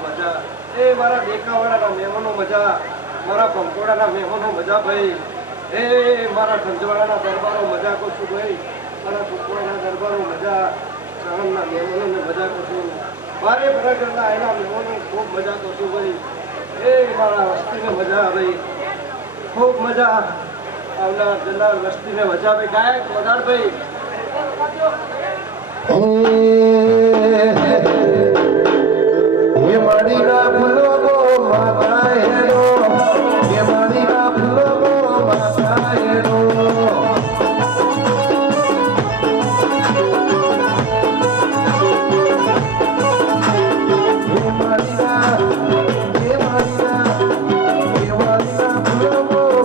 મજા એ મારા દેખાવાળાના મહેમાનો મજા મારા પંકોડાના મહેમાનો મજા ભાઈ એ મારા સંજવાડાના દરબારો મજા કરું છું ભાઈ મારા કુકવાના દરબારો મજા સહનના મહેમાનોને મજા કરું છું મારે બરાબરના એના મહેમાનો ખૂબ મજા કરું છું ભાઈ એ મારા વસ્તીને મજા ભાઈ ખૂબ મજા આવનાર જનાર વસ્તીને મજા ભાઈ ગાયક વગાડ ભાઈ માડીના ફૂલો માતા હેડો એ માડીના ફૂલો માતા હેડો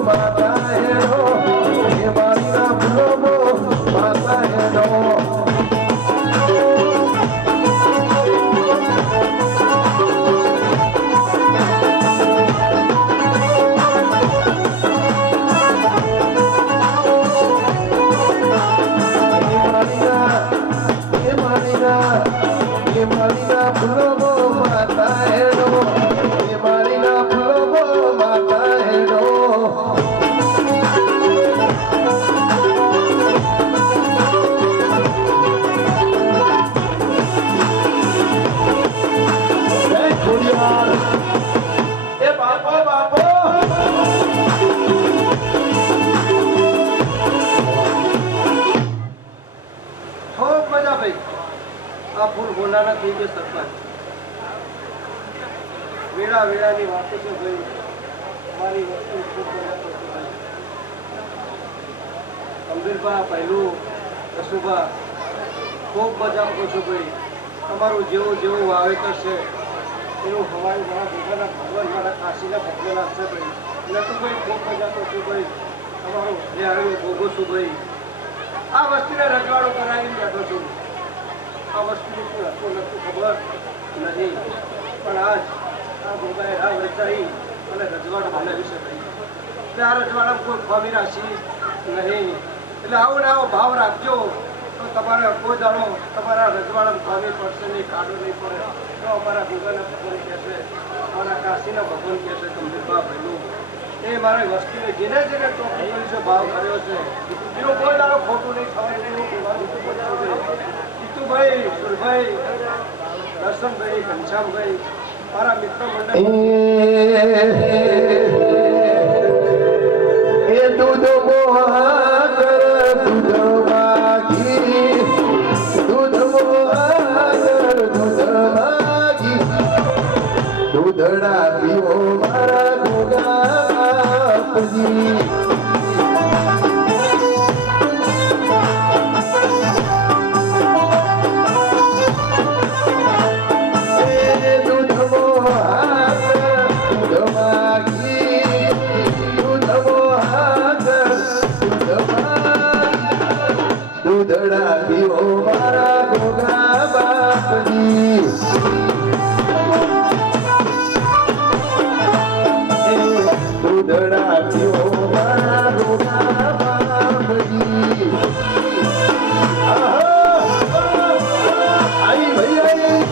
માતા હેડો બાપો ખૂબ મજા ભાઈ આ ફૂલ બોલાના થઈ ગયો સરપંચ વેળા વેળાની વાતો છે ભાઈ મારી વસ્તુ ખૂબ મજા કરતો ભાઈ ગંભીરભા પહેલું કશુભા ખૂબ મજા કરું છું ભાઈ તમારું જેવું જેવું વાવેતર છે એવું હવાઈ મારા ભગવાનના ભગવાન મારા કાશીના ભગવાન આપશે ભાઈ નટુભાઈ ખૂબ મજા કરું છું ભાઈ તમારું જે આવ્યું ભોગવું છું ભાઈ આ વસ્તુને રજવાડો કરાવીને બેઠો છું આ વસ્તુની શું હતું નથી ખબર નહીં પણ આજ આ ભોગાએ રાહ રચાઈ અને રજવાડો બનાવી શકાય એટલે આ રજવાડા કોઈ ખમી રાખી નહીં એટલે આવો ને આવો ભાવ રાખજો તો તમારે કોઈ દાડો તમારા રજવાડા ખામી પડશે નહીં કાઢો નહીં પડે તો અમારા ભોગાના ભગવાન કહેશે અમારા કાશીના ભગવાન કહેશે ગંભીરભા ભાઈનું એ મારી વસ્તુને જેને જેને ચોખ્ખું કર્યું છે ભાવ કર્યો છે એનું કોઈ દાડો ખોટું નહીં થવાય નહીં એવું કહેવાનું જીતુભાઈ સુરભાઈ દર્શનભાઈ ઘનશ્યામભાઈ મારા મિત્ર મંડળ એ દૂધ મોહાકર દૂધ માગી દૂધ મોહાકર દૂધ માગી દૂધડા પીવો મારા ગોગા બાપજી દૂધડા પીવો મારા ગોગા બાપજી દૂધડા પીવો મારા ગોગા બાપજી આઈ ભાઈ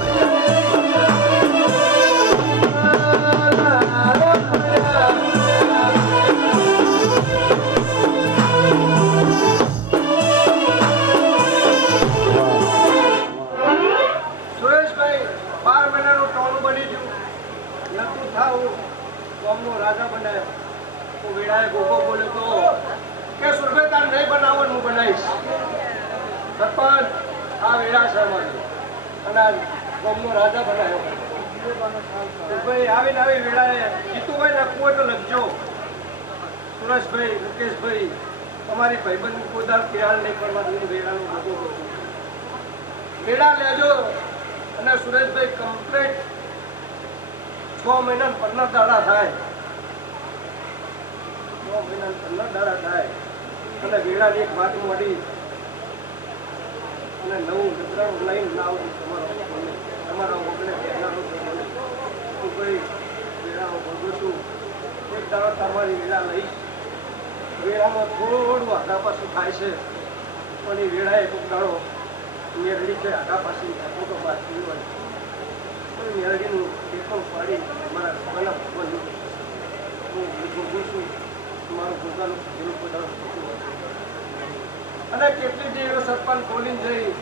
રાજા બનાવ્યો તો વેળાએ ગોગો બોલ્યો તો કે સુરભે તાર નહીં બનાવવાનું બનાવીશ સરપંચ આ વેળા છે અમારી અને આ ગામનો રાજા બનાવ્યો સુરભાઈ આવીને આવી વેળાએ જીતુભાઈ નાખવું હોય તો લખજો સુરેશભાઈ મુકેશભાઈ તમારી ભાઈબંધ કોદાર ખ્યાલ નહીં કરવા દઉં વેળાનો ગોગો કરશું વેળા લેજો અને સુરેશભાઈ કમ્પ્લીટ 6 મહિના 15 દાડા થાય 6 મહિના 15 દાડા થાય અને વેળાની એક વાત મળી અને નવું ગજરાનું લઈને લાવો તમારા ઓગણે પહેલાનું હું ભાઈ વેળાઓ ભોગું છું એક દાડો તમારી વેળા લઈશ વેળામાં થોડું આગા પાછું થાય છે પણ એ વેળાએ એક દાડો મેરડી છે આગા પાછી તો પાછી હોય મેરડીનું ટેકો પાડી મારા ભગવાનના ભગવાન હું ભોગું છું મારું ભોગાનું પેલું પોતાનું થતું હોય અને કેટલી જે એવો સરપંચ બોલીને જઈ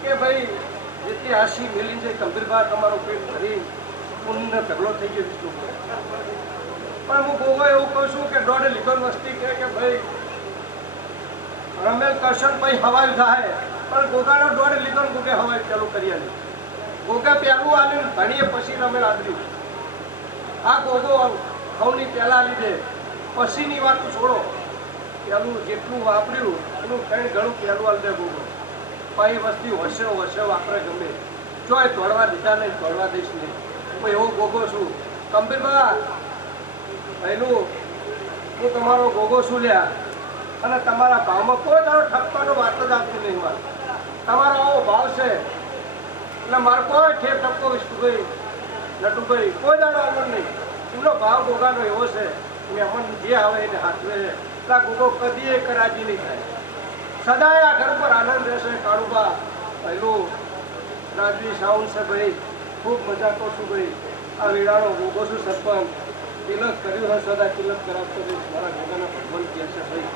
કે ભાઈ જેટલી હાસી મેલી જઈ ગંભીરભા તમારું પેટ ભરી પુણ્ય ઢગલો થઈ ગયો વિષ્ણુ પણ હું ભોગો એવું કહું છું કે દોઢ લીટર વસ્તી કે ભાઈ રમેલ કરશન પછી હવાઈ થાય પણ ગોગાનો દોઢ લીટર ગોગે હવાઈ ચાલુ કરી આલી ગોગા પહેલું આલ્યું ઘણીએ પછી રમેલ આદર્યું આ ગોગો ઘઉંની પહેલા લીધે પછીની વાત છોડો પહેલું જેટલું વાપર્યું એનું કંઈ ઘણું પહેલું આલ દે ગોગો પછી વસ્તી વસે વાપરે ગમે જોય તોડવા દીધા નહીં તોડવા દઈશ નહીં હું એવો ગોગો છું ગંભીરભા પહેલું હું તમારો ગોગો છું લ્યા અને તમારા ભાવમાં કોઈ તારો ઠપકાનો વાત જ આપતી નહીં મારે તમારો આવો ભાવ છે એટલે મારે કોઈ ઠેર ઠપકો વિષ્ણુભાઈ નટુભાઈ કોઈ દાડો આવડો નહીં એમનો ભાવ ગોગાનો એવો છે મહેમાન જે આવે એને હાથવે છે એટલે ગોગો કદી એ કરાજી નહીં થાય સદાય આ ઘર પર આનંદ રહેશે કાળુબા પહેલું રાજવી સાઉન્ડ છે ભાઈ ખૂબ મજા કરું છું ભાઈ આ વેળાનો ગોગો છું સરપંચ તિલક કર્યું હોય સદા તિલક કરાવતો રહીશ મારા ગોગાના ભગવાન કહે છે ભાઈ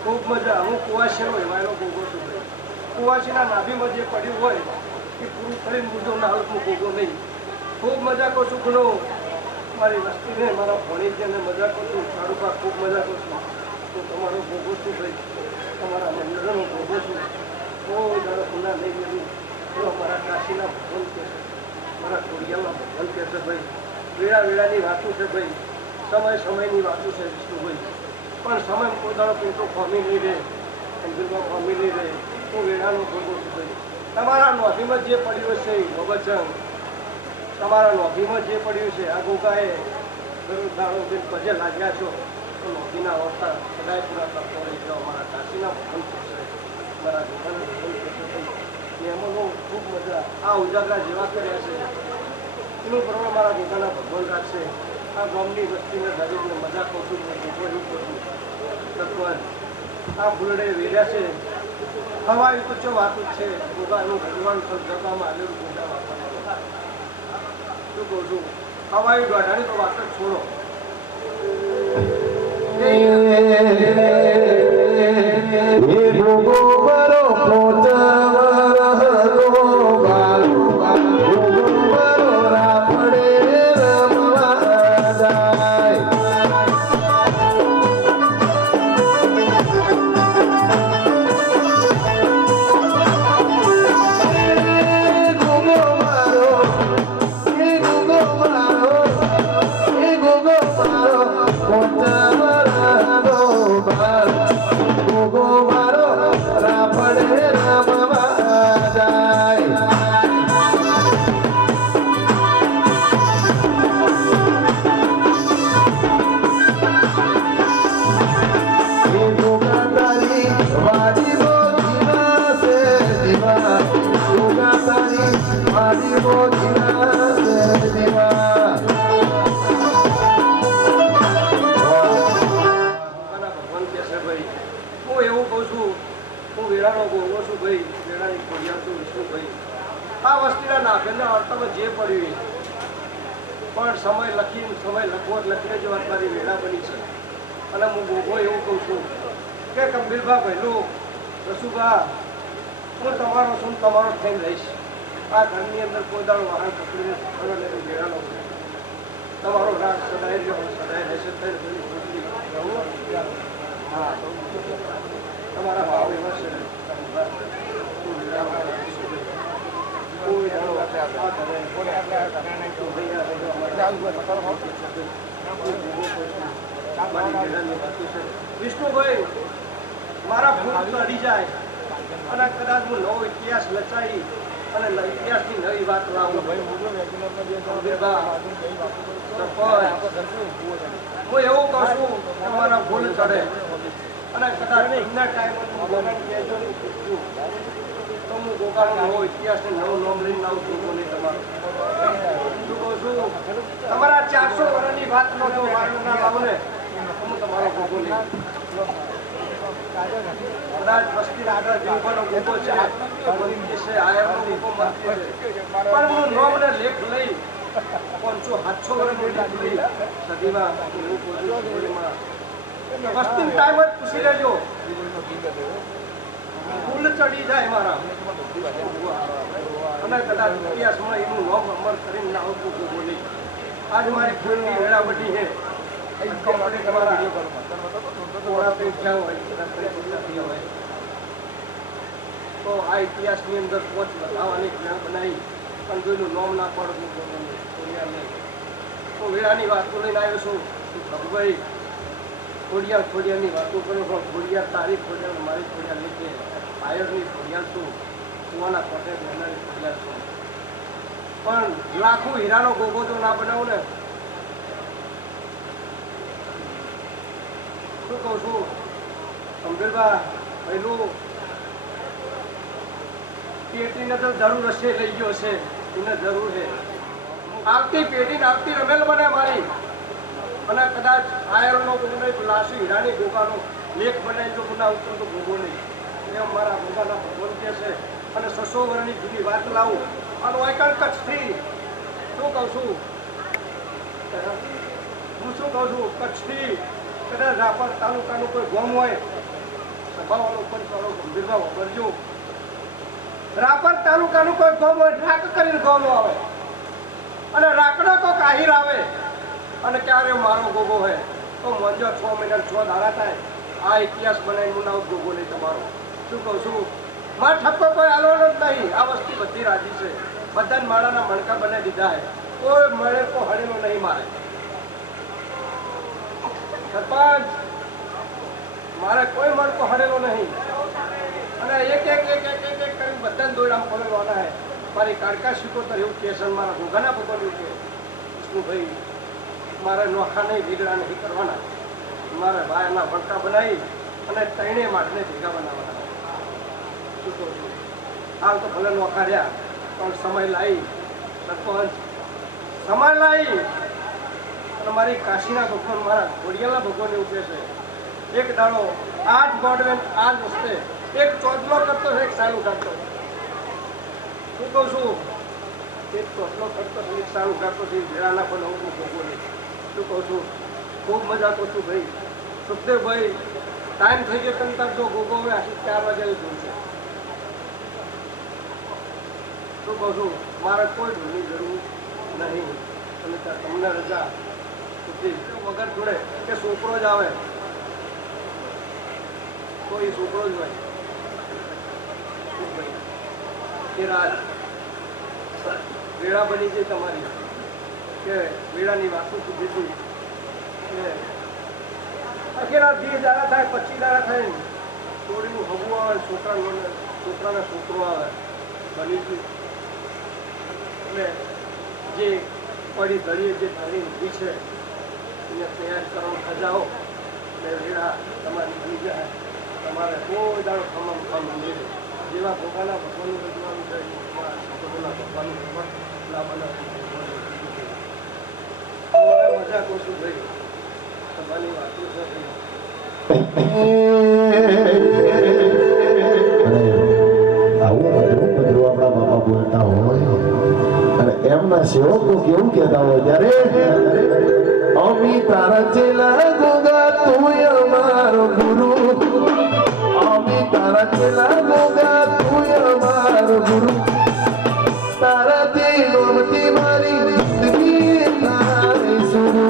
ખૂબ મજા હું કુવાસીનો એવાયનો ગોગો છું ભાઈ કુવાસીના નાભીમાં જે પડ્યું હોય એ પૂરું કરીને મુદ્દો ના હાલતમાં ગોગો નહીં ખૂબ મજા કરું છું ઘણો મારી વસ્તીને મારા ભણીને મજા કરું છું, સારું ખૂબ મજા કરું છું. તો તમારો ભોગો છું ભાઈ, તમારા મંદિરનો ભોગો છું. કોઈ દાડો ગુના નહીં મેળવું તો મારા કાશીના ભગવાન કહે છે, મારા ખોડિયાના ભગવાન કહે છે ભાઈ. વેળા વેળાની વાતો છે ભાઈ, સમય સમયની વાતો છે વિષ્ણુભાઈ. પણ સમય કોઈ દાડો પેટો ખોમી નહીં રહે, અંદરમાં ખોમી નહીં રહે. હું વેળાનો ભોગો છું ભાઈ. તમારા નોંધીમાં જે પડ્યું છે વચન, તમારા નોંધીમાં જે પડ્યું છે આ ગોગાએ દાડો દિન પજે લાગ્યા છો તો નોંધીના અવસ્થા સદાય પૂરા કરતો રહી ગયો. મારા કાશીના ભગવાન થશે, મારા ગોગાના ભગવાન થશે. નિયમોનો ખૂબ મજા આ ઉજાગરા જેવા કર્યા છે એનું પ્રમાણ મારા ગોગાના ભગવાન રાખશે. આ ગામની વસ્તીને દરેકને મજા કહું છું, ગોગો એવું કહું છું. તત્વન આ ફૂલડે વેર્યા છે હવાઈ તો ચો વાતું જ છે. ગોગાનું ભગવાન જવામાં આવેલું ગોગા વાપરવાનું શું કહું છું. હવાઈ દોઢાની તો વાત જ છોડો. આ વસ્તીના નાગરના અર્થમાં જે પડ્યું પણ સમય લખીને સમય લખીને જ વાત મારી વેળા બની છે. અને હું ગોગો એવું કહું છું કે કંભીરભા પહેલું રસુભા હું તમારો છું, તમારો થઈને રહીશ. આ ઘરની અંદર કોઈ દાડો વાહન પકડીને વેળાનો તમારો રાગ સદાય રહ્યો, સદાય રહેશે. હા તમારા ભાવ એવા છે. વિષ્ણુભાઈ મારા ભૂત અડી જાય અને કદાચ હું નવો ઇતિહાસ લચાઈ અને ઇતિહાસની નવી વાત લાવું. હું એવું કહું છું કે મારા ભૂલ ચડે અને કદાચ એમના ટાઈમ તો હું ગોગાનો નવો ઇતિહાસને નવું નામ લઈને આવું છું. બોલી તમારું શું કહું છું, તમારા 400 વર્ષની વાત નો જો વાળું ના લાવું ને હું તમારો ગોગો નહીં. કદાચ વસ્તી આગળ જીવવાનો ગોગો છે, મંત્રી છે, આયરનો ગોગો મંત્રી છે, પણ હું નોમને લેખ લઈ 500-700 વર્ષની લઈ સદીમાં એવું બોલું. વસ્તી ટાઈમ જ પૂછી લેજો, ફૂલ ચડી જાય મારા. અને કદાચ ઇતિહાસમાં એનું નામ અમર કરીને ના આવતું ગોગો નહીં. આજ મારી ફૂલની વેળા બધી છે. તો આ ઇતિહાસની અંદર પોચ બતાવવાની જ્ઞાન બનાવી પણ કોઈનું નામ ના પડવું તો વેળાની વાતો લઈને આવ્યો છું. ભગભાઈ ખોડિયારની વાતો કરો પણ ખોડિયાર તારી ખોડિયાર મારી ખોડિયાર લીધે આયરની ખોડિયાર છું, કુવાના કોટે બહેનાની ખોડિયાર છું. પણ લાખો હીરાનો ગોગો જો ના બનાવું ને શું કહું છું કંભીરભા પહેલું પેટીને તો જરૂર હશે, લઈ ગયો હશે એને જરૂર છે. આવતી પેટીને આવતી રમેલ બને મારી અને કદાચ આયરનો લાશી હીરાની ગોગાનો લેખ બનાવી જો ગુના ઉતરો તો ભોગો નહીં. એમ મારા ગોગાના ભગવાન કહે છે. અને 600 વર્ષની જૂની વાત લાવું અને ઓયકણ કચ્છથી શું કહું છું, હું શું કહું છું, કચ્છથી કદાચ રાપર તાલુકાનું કોઈ ગામ હોય સભાવાળો ઉપર થોડો ગંભીરમાં વાપરજો. રાપર તાલુકાનું કોઈ ગામ હોય રાક કરીને ગામ આવે અને રાકડો કોઈક આહિર આવે અને ક્યારે મારો ગોગો હોય તો મંજો 6 મહિના 6 દાડા થાય આ ઇતિહાસ બનાવી હું નામ ગોગો નહીં તમારો શું કહું છું મારે ઠપકો કોઈ આલવાનો જ નહીં આ વસ્તી બધી રાજી છે બધાને માળાના મણકા બનાવી દીધા છે કોઈ મળે તો હળેલો નહીં મારે સરપંચ મારે કોઈ મણકો હળેલો નહીં અને એક કરીને બધાને દોડામ ખોલવાના છે મારી કાળકા શીખોતર એવું કેસન મારા ભોગાના પોતાનું કે વિષ્ણુભાઈ મારે નોખા નહીં ભીગડા નહીં કરવાના મારે ભાઈના ભણકા બનાવી અને ત્રણે માટને ભેગા બનાવવાના શું કહું છું હાલ તો ભલે નોખા રહ્યા પણ સમય લાવી સરપંચ સમય લાવી અને મારી કાશીના ભગવાન મારા ઘોડિયાના ભગવાન એવું કહે છે એક દાડો 8 ગોડવેન આ જ વસ્તે એક ચોદલો કરતો એક સાલું કાઢતો શું કહું છું એક ચોટલો કરતો એક સારું કાઢતો છે ભેળાના પણ હું ભોગવો નહીં શું કહું છું ખૂબ મજા કરું છું ભાઈ સુખદેવભાઈ ટાઈમ થઈ ગયો તંતર જો ગોગો હવે આશી 4 વાગે જોઈશે શું કહું છું મારે કોઈ ઢોલની જરૂર નહીં અને તમને રજા વગર જોડે કે છોકરો જ આવે તો એ છોકરો જ હોય એ રાત વેળા બની ગઈ તમારી કે વેળાની વાતો સુધી હતી કે આખેરા 20 દાડા થાય 25 દાડા થાય છોડીનું હગું આવે છોકરાના છોકરો આવે બની ગયું એટલે જે પડી ધરીએ જે ધરી ઊભી છે એને તૈયાર કરવાનું ખજાઓ એટલે વેળા તમારી બની જાય તમારે કોઈ દાડો ખમ નહીં જેવા ભોગાના ભગવાનનું રજવાનું છે ભગવાનનું મજા કહું છું ભાઈ તમારી વાતો છે આવું બધું આપણા બાપા બોલતા હોય અને એમના સેવકો કેવું કહેતા હોય ત્યારે અમી તારા ચેલા ગોગા તું અમારો ગુરુ અમી તારા ચેલા ગોગા તું અમારો ગુરુ તારા દિલોમથી મારી જિંદગી થાય શુરુ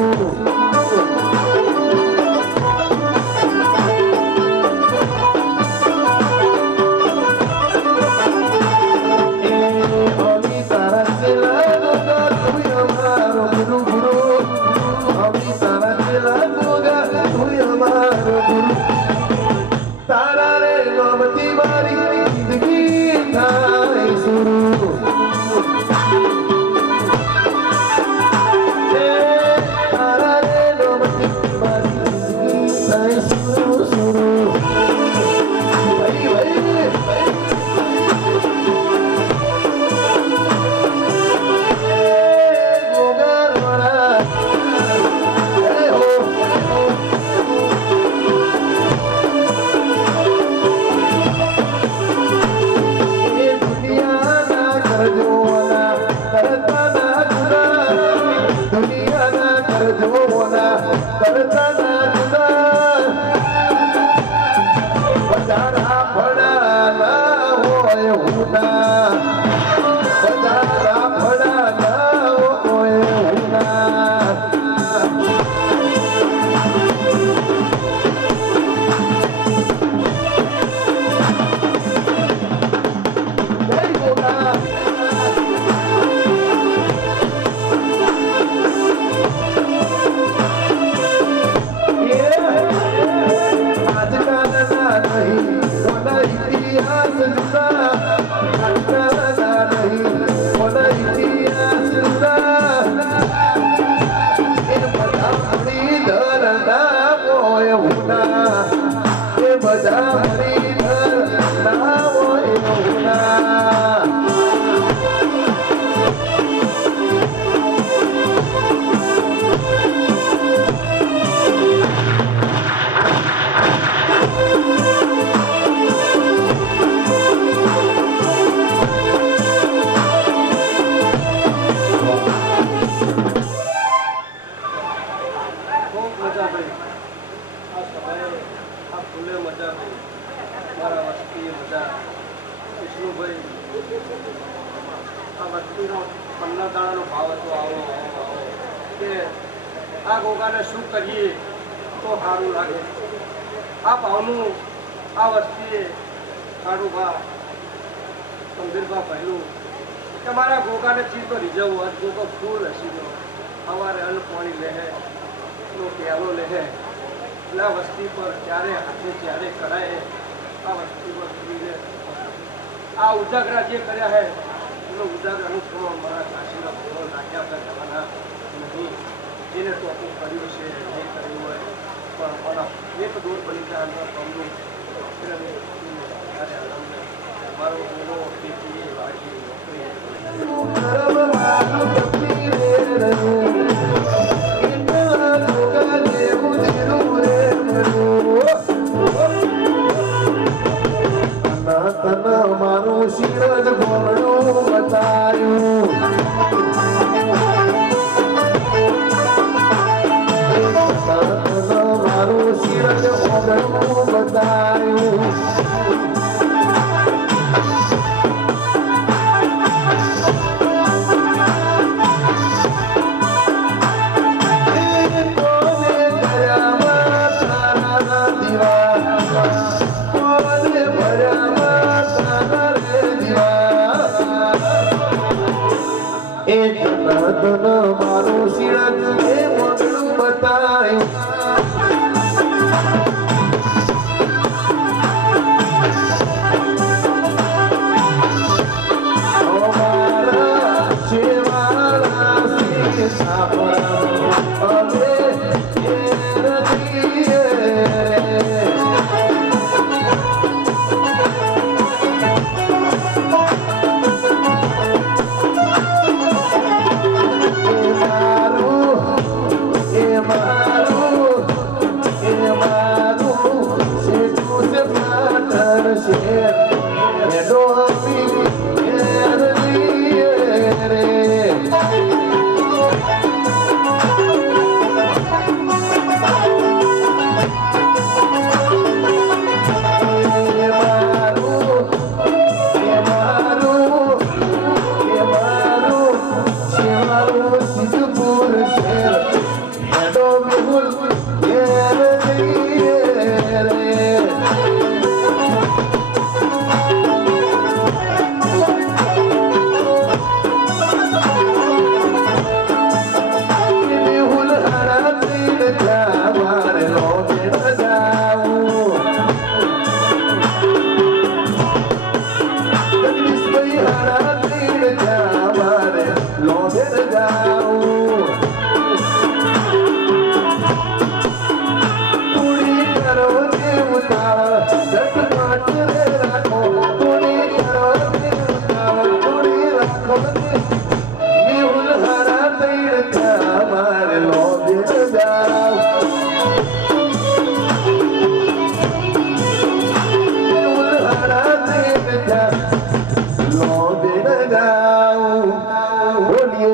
આ ગોગાને શું કરીએ તો સારું લાગે. આ ભાવનું આ વસ્તીએ કાળુભા સંદીરભા પહેલું કે મારા ગોગાને ચીતો રીઝવવું આજ ગોગો ફૂલ હસી ગયો સવારે અન્ન પાણી લેહે નો પ્યાલો લેહે એટલે આ વસ્તી પર ક્યારે હાથે ક્યારે કરાય આ વસ્તી પર સ્ત્રીને આ ઉજાગરા જે કર્યા હે એનો ઉજાગરાનું થોડો મારા કાશીના ભૂલો નાખ્યા હતા જવાના નહીં જેને ટોપું કર્યું છે નહીં કર્યું હોય પણ મારા એક દોર બની જાય અંદર કમનું મારો ગુનો ખેતી વાડી નોકરી મારું શિરજ ગોળું બતાયું મારું શિરજ ગોળું બતાયું મારું શિરજ એ મોગલું બતાયું મારા શેવાળા શ્રી સાપરા હવે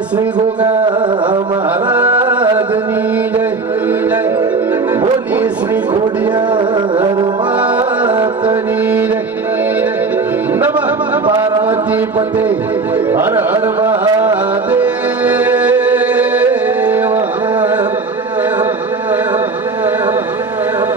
શ્રી ગોગા મહારાજની જય બોલી શ્રી ખોડિયાર માતની જય નમઃ પાર્વતી પતે હર હર મહા